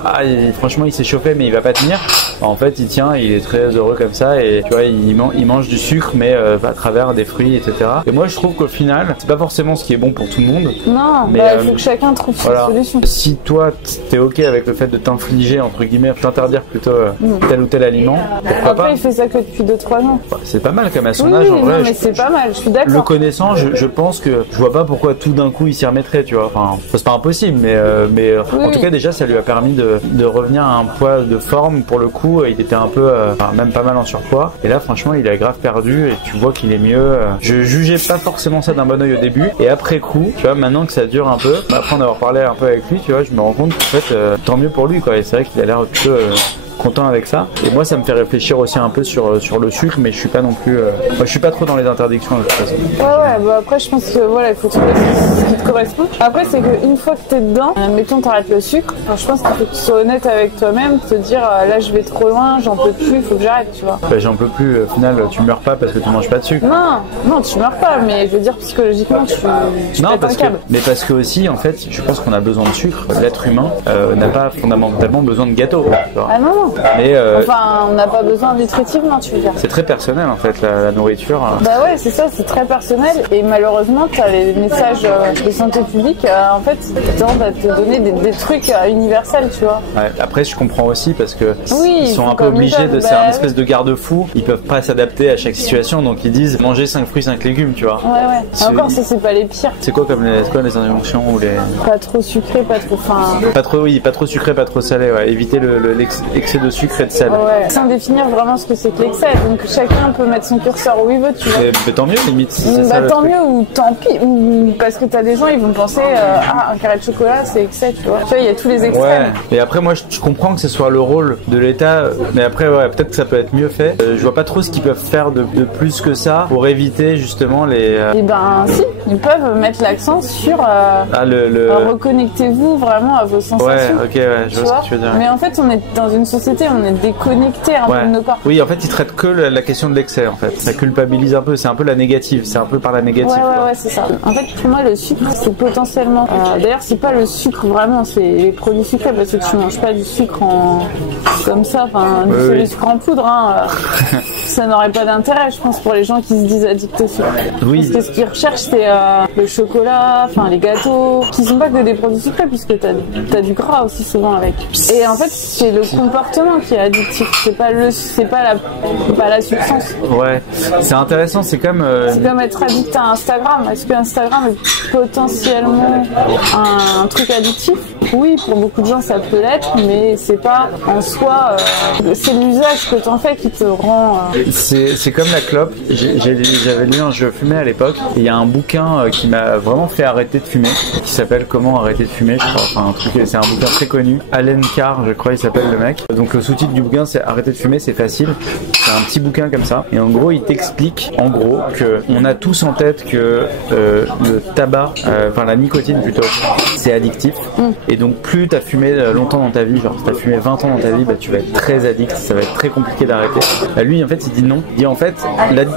franchement il s'est chauffé mais il va pas tenir. En fait il tient, il est très heureux comme ça, et tu vois il mange du sucre mais à travers des fruits, etc. Et moi je trouve qu'au final c'est pas forcément ce qui est bon pour tout le monde. Non, mais il faut que chacun trouve sa solution. Si toi t'es ok avec le fait de t'infliger, entre guillemets, t'interdire plutôt tel ou tel aliment, pourquoi pas. Après il fait ça que depuis 2-3 ans. C'est pas mal comme à son Oui, âge en non, vrai. mais c'est pas mal, je suis d'accord. Le connaissant, je pense que je vois pas pourquoi tout d'un coup il s'y remettrait, tu vois. Enfin, c'est pas impossible, mais en tout cas déjà ça lui a permis de revenir à un poids de forme. Pour le coup, il était un peu, même pas mal en surpoids. Et là, franchement, il a grave perdu et tu vois qu'il est mieux. Je jugeais pas forcément ça d'un bon oeil au début. Et après coup, tu vois, maintenant que ça dure un peu, après en avoir parlé un peu avec lui, tu vois, je me rends compte qu'en fait, tant mieux pour lui, quoi. Et c'est vrai qu'il a l'air plutôt content avec ça. Et moi, ça me fait réfléchir aussi un peu sur le sucre, mais je suis pas non plus, moi, je suis pas trop dans les interdictions de toute façon. Ouais, bah après, je pense que voilà, il faut trouver ce qui te correspond. Après, c'est qu'une fois que t'es dedans, mettons, t'arrêtes le sucre. Alors, je pense qu'il faut que tu sois honnête avec toi-même, te dire là, je vais trop loin, j'en peux plus, il faut que j'arrête, tu vois. Bah, j'en peux plus. Au final, tu meurs pas parce que tu manges pas de sucre. Non, tu meurs pas, mais je veux dire psychologiquement, tu non, pètes un câble. mais parce que aussi, en fait, je pense qu'on a besoin de sucre. L'être humain n'a pas fondamentalement besoin de gâteau. Tu vois. Ah non. Mais enfin, on n'a pas besoin nutritivement, tu veux dire. C'est très personnel en fait la nourriture. Bah ouais, c'est ça, c'est très personnel et malheureusement, tu as les messages de santé publique, en fait, tendent à te donner des trucs universels, tu vois. Ouais, après, je comprends aussi parce que oui, ils sont un peu obligés de, c'est un espèce de garde-fou. Ils peuvent pas s'adapter à chaque situation, donc ils disent manger 5 fruits, 5 légumes, tu vois. Ouais. Encore, ça c'est pas les pires. C'est quoi comme les injonctions ou les. Pas trop sucré, pas trop fin. Pas trop sucré, pas trop salé. Ouais. Éviter l'excès de sucre et de sel. Ouais. Sans définir vraiment ce que c'est que l'excès, donc chacun peut mettre son curseur où il veut, tu vois. Mais tant mieux, limite. Si c'est bah ça, tant mieux ou tant pis, ou parce que t'as des gens, ils vont penser un carré de chocolat c'est excès, tu vois. Tu vois, il y a tous les extrêmes. Ouais. Et après, moi, je comprends que ce soit le rôle de l'État, mais après, ouais, peut-être que ça peut être mieux fait. Je vois pas trop ce qu'ils peuvent faire de plus que ça pour éviter justement les. Et ben si, ils peuvent mettre l'accent sur reconnectez-vous vraiment à vos sensations. Ouais, ok, ouais, je vois ce que tu veux dire. Mais en fait, on est dans une société, on est déconnecté un peu de nos corps. Oui, en fait, ils traitent que la question de l'excès, en fait. Ça culpabilise un peu, c'est un peu la négative, c'est un peu par la négative. Ouais, c'est ça. En fait, pour moi, le sucre, c'est potentiellement. D'ailleurs, c'est pas le sucre vraiment, c'est les produits sucrés parce que tu manges pas du sucre comme ça, enfin, du sucre en poudre, hein. Ça n'aurait pas d'intérêt, je pense, pour les gens qui se disent addicts au sucre. Oui. Parce que ce qu'ils recherchent, c'est le chocolat, enfin, les gâteaux, qui sont pas que des produits sucrés, puisque t'as du gras aussi souvent avec. Et en fait, c'est le comportement qui est addictif, c'est pas la substance. Ouais, c'est intéressant, c'est comme. C'est comme être addict à Instagram. Est-ce que Instagram est potentiellement un truc addictif? Oui, pour beaucoup de gens ça peut l'être, mais c'est pas en soi. C'est l'usage que t'en fais qui te rend. C'est comme la clope. J'avais lu je fumais à l'époque. Il y a un bouquin qui m'a vraiment fait arrêter de fumer, qui s'appelle Comment arrêter de fumer, je crois. Enfin, un truc, c'est un bouquin très connu. Allen Carr, je crois, il s'appelle le mec. Donc le sous-titre du bouquin, c'est Arrêter de fumer, c'est facile. C'est un petit bouquin comme ça. Et en gros, il t'explique, en gros, que on a tous en tête que le tabac, enfin la nicotine plutôt, c'est addictif. Et donc plus t'as fumé longtemps dans ta vie, genre si t'as fumé 20 ans dans ta vie, bah tu vas être très addict, ça va être très compliqué d'arrêter. Bah, lui en fait il dit non. Il dit en fait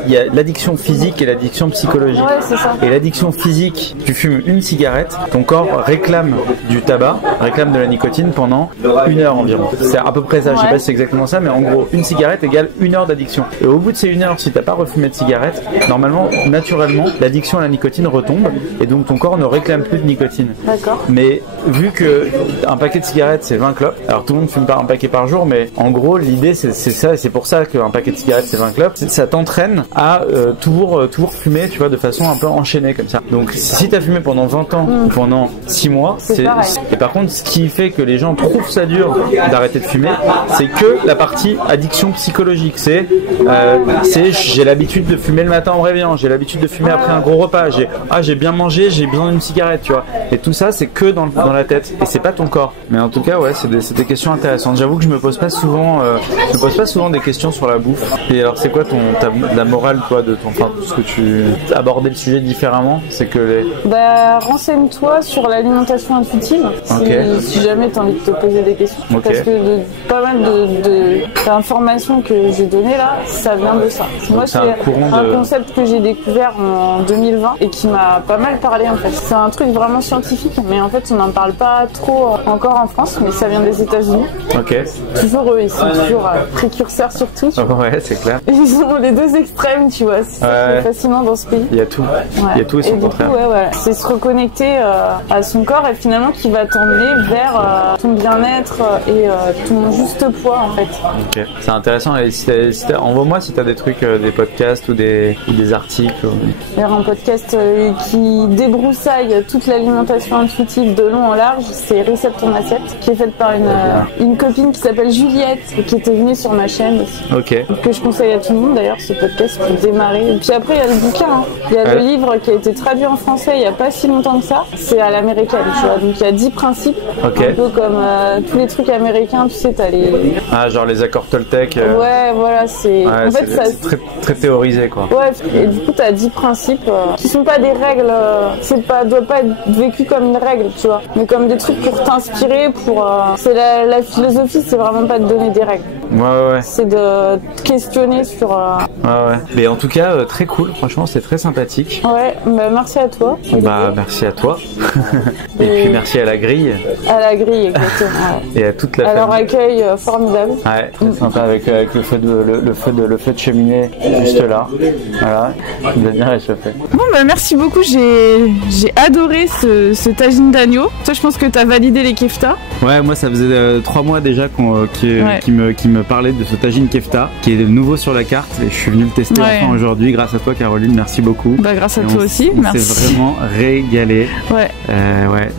il y a l'addiction physique et l'addiction psychologique. Ouais, c'est ça. Et l'addiction physique, tu fumes une cigarette, ton corps réclame du tabac, réclame de la nicotine pendant 1 heure environ. C'est à peu près ça, je sais pas si c'est exactement ça, mais en gros une cigarette égale 1 heure d'addiction. Et au bout de ces 1 heure, si t'as pas refumé de cigarette, normalement, naturellement, l'addiction à la nicotine retombe et donc ton corps ne réclame plus de nicotine. D'accord. Mais vu que un paquet de cigarettes c'est 20 clopes, alors tout le monde fume pas un paquet par jour, mais en gros l'idée c'est ça, et c'est pour ça qu'un paquet de cigarettes c'est 20 clopes, ça t'entraîne à toujours fumer, tu vois, de façon un peu enchaînée comme ça. Donc si t'as fumé pendant 20 ans ou pendant 6 mois, et par contre ce qui fait que les gens trouvent ça dur d'arrêter de fumer, c'est que la partie addiction psychologique, c'est j'ai l'habitude de fumer le matin en réveillant, j'ai l'habitude de fumer après un gros repas, j'ai bien mangé, j'ai besoin d'une cigarette, tu vois. Et tout ça c'est que dans la tête et c'est pas ton corps. Mais en tout cas ouais, c'est des questions intéressantes. J'avoue que je me pose pas souvent des questions sur la bouffe. Et alors c'est quoi la morale toi de ce que tu abordais le sujet différemment, c'est que renseigne-toi sur l'alimentation intuitive si jamais tu as envie de te poser des questions. Parce que pas mal d'informations que j'ai données là, ça vient de ça. Moi c'est un concept que j'ai découvert en 2020 et qui m'a pas mal parlé en fait. C'est un truc vraiment scientifique, mais en fait on n'en parle pas trop encore en France, mais ça vient des États-Unis. Ok. Toujours eux, ils sont toujours précurseurs sur tout. Ouais, c'est clair. Et ils ont les deux extrêmes, tu vois. C'est ça qui est fascinant dans ce pays. Il y a tout. Il y a tout et son contraire. Du coup, c'est se reconnecter à son corps et finalement qui va t'emmener vers ton bien-être et ton juste poids en fait. Ok. C'est intéressant. Et envoie-moi si t'as des trucs, des podcasts ou des articles. Il y a un podcast qui débroussaille toute l'alimentation intuitive de long en large, c'est Reset ton assiette, qui est faite par une copine qui s'appelle Juliette et qui était venue sur ma chaîne aussi. Ok. Que je conseille à tout le monde d'ailleurs, ce podcast pour démarrer. Et puis après il y a le bouquin, hein. Il y a le livre qui a été traduit en français il n'y a pas si longtemps que ça. C'est à l'américaine, tu vois. Donc il y a 10 principes, un peu comme tous les trucs américains, tu sais, t'as les... Ah, genre les accords Toltec. Ouais, voilà, c'est... Ouais, en fait, c'est très, très théorisé, quoi. Ouais, et du coup t'as 10 principes qui sont pas des règles, doit pas être vécu comme une règle, tu vois, mais comme des trucs pour t'inspirer, c'est la philosophie, c'est vraiment pas de donner des règles. Ouais. C'est de te questionner sur... Ouais. Mais en tout cas, très cool, franchement, c'est très sympathique. Ouais, bah merci à toi. Merci à toi. Et puis merci à la grille. À la grille, exactement. Ouais. Et à toute la famille. À leur accueil formidable. Ouais, très sympa avec le feu de cheminée juste là. Voilà, il va bien réchauffer. Bon bah merci beaucoup, j'ai adoré ce tagine d'agneau. Toi je pense que t'as validé les kefta. Ouais, moi ça faisait 3 mois déjà qui me parlait de ce tagine kefta qui est nouveau sur la carte et je suis venu le tester enfin aujourd'hui grâce à toi Caroline, merci beaucoup. Bah grâce à toi aussi, on merci. s'est vraiment régalé. Ouais.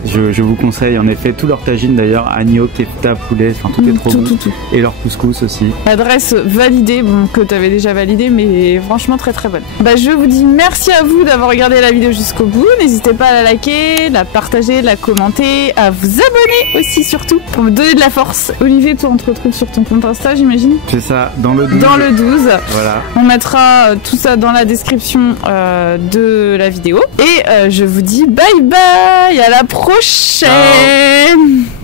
Je vous conseille en effet tous leurs tagines d'ailleurs, agneau, kefta, poulet, enfin tout est trop bon. Tout. Et leur couscous aussi. Adresse validée, bon que t'avais déjà validé mais franchement très très bonne. Bah je vous dis merci à vous d'avoir regardé la vidéo jusqu'au bout, n'hésitez pas à la liker, la partager, la commenter, à vous abonner aussi surtout pour me donner de la force. Olivier, toi on te retrouve sur ton compte Insta j'imagine. C'est ça, dans le 12. Dans le 12. Voilà. On mettra tout ça dans la description de la vidéo. Et je vous dis bye bye, à la prochaine. Ciao.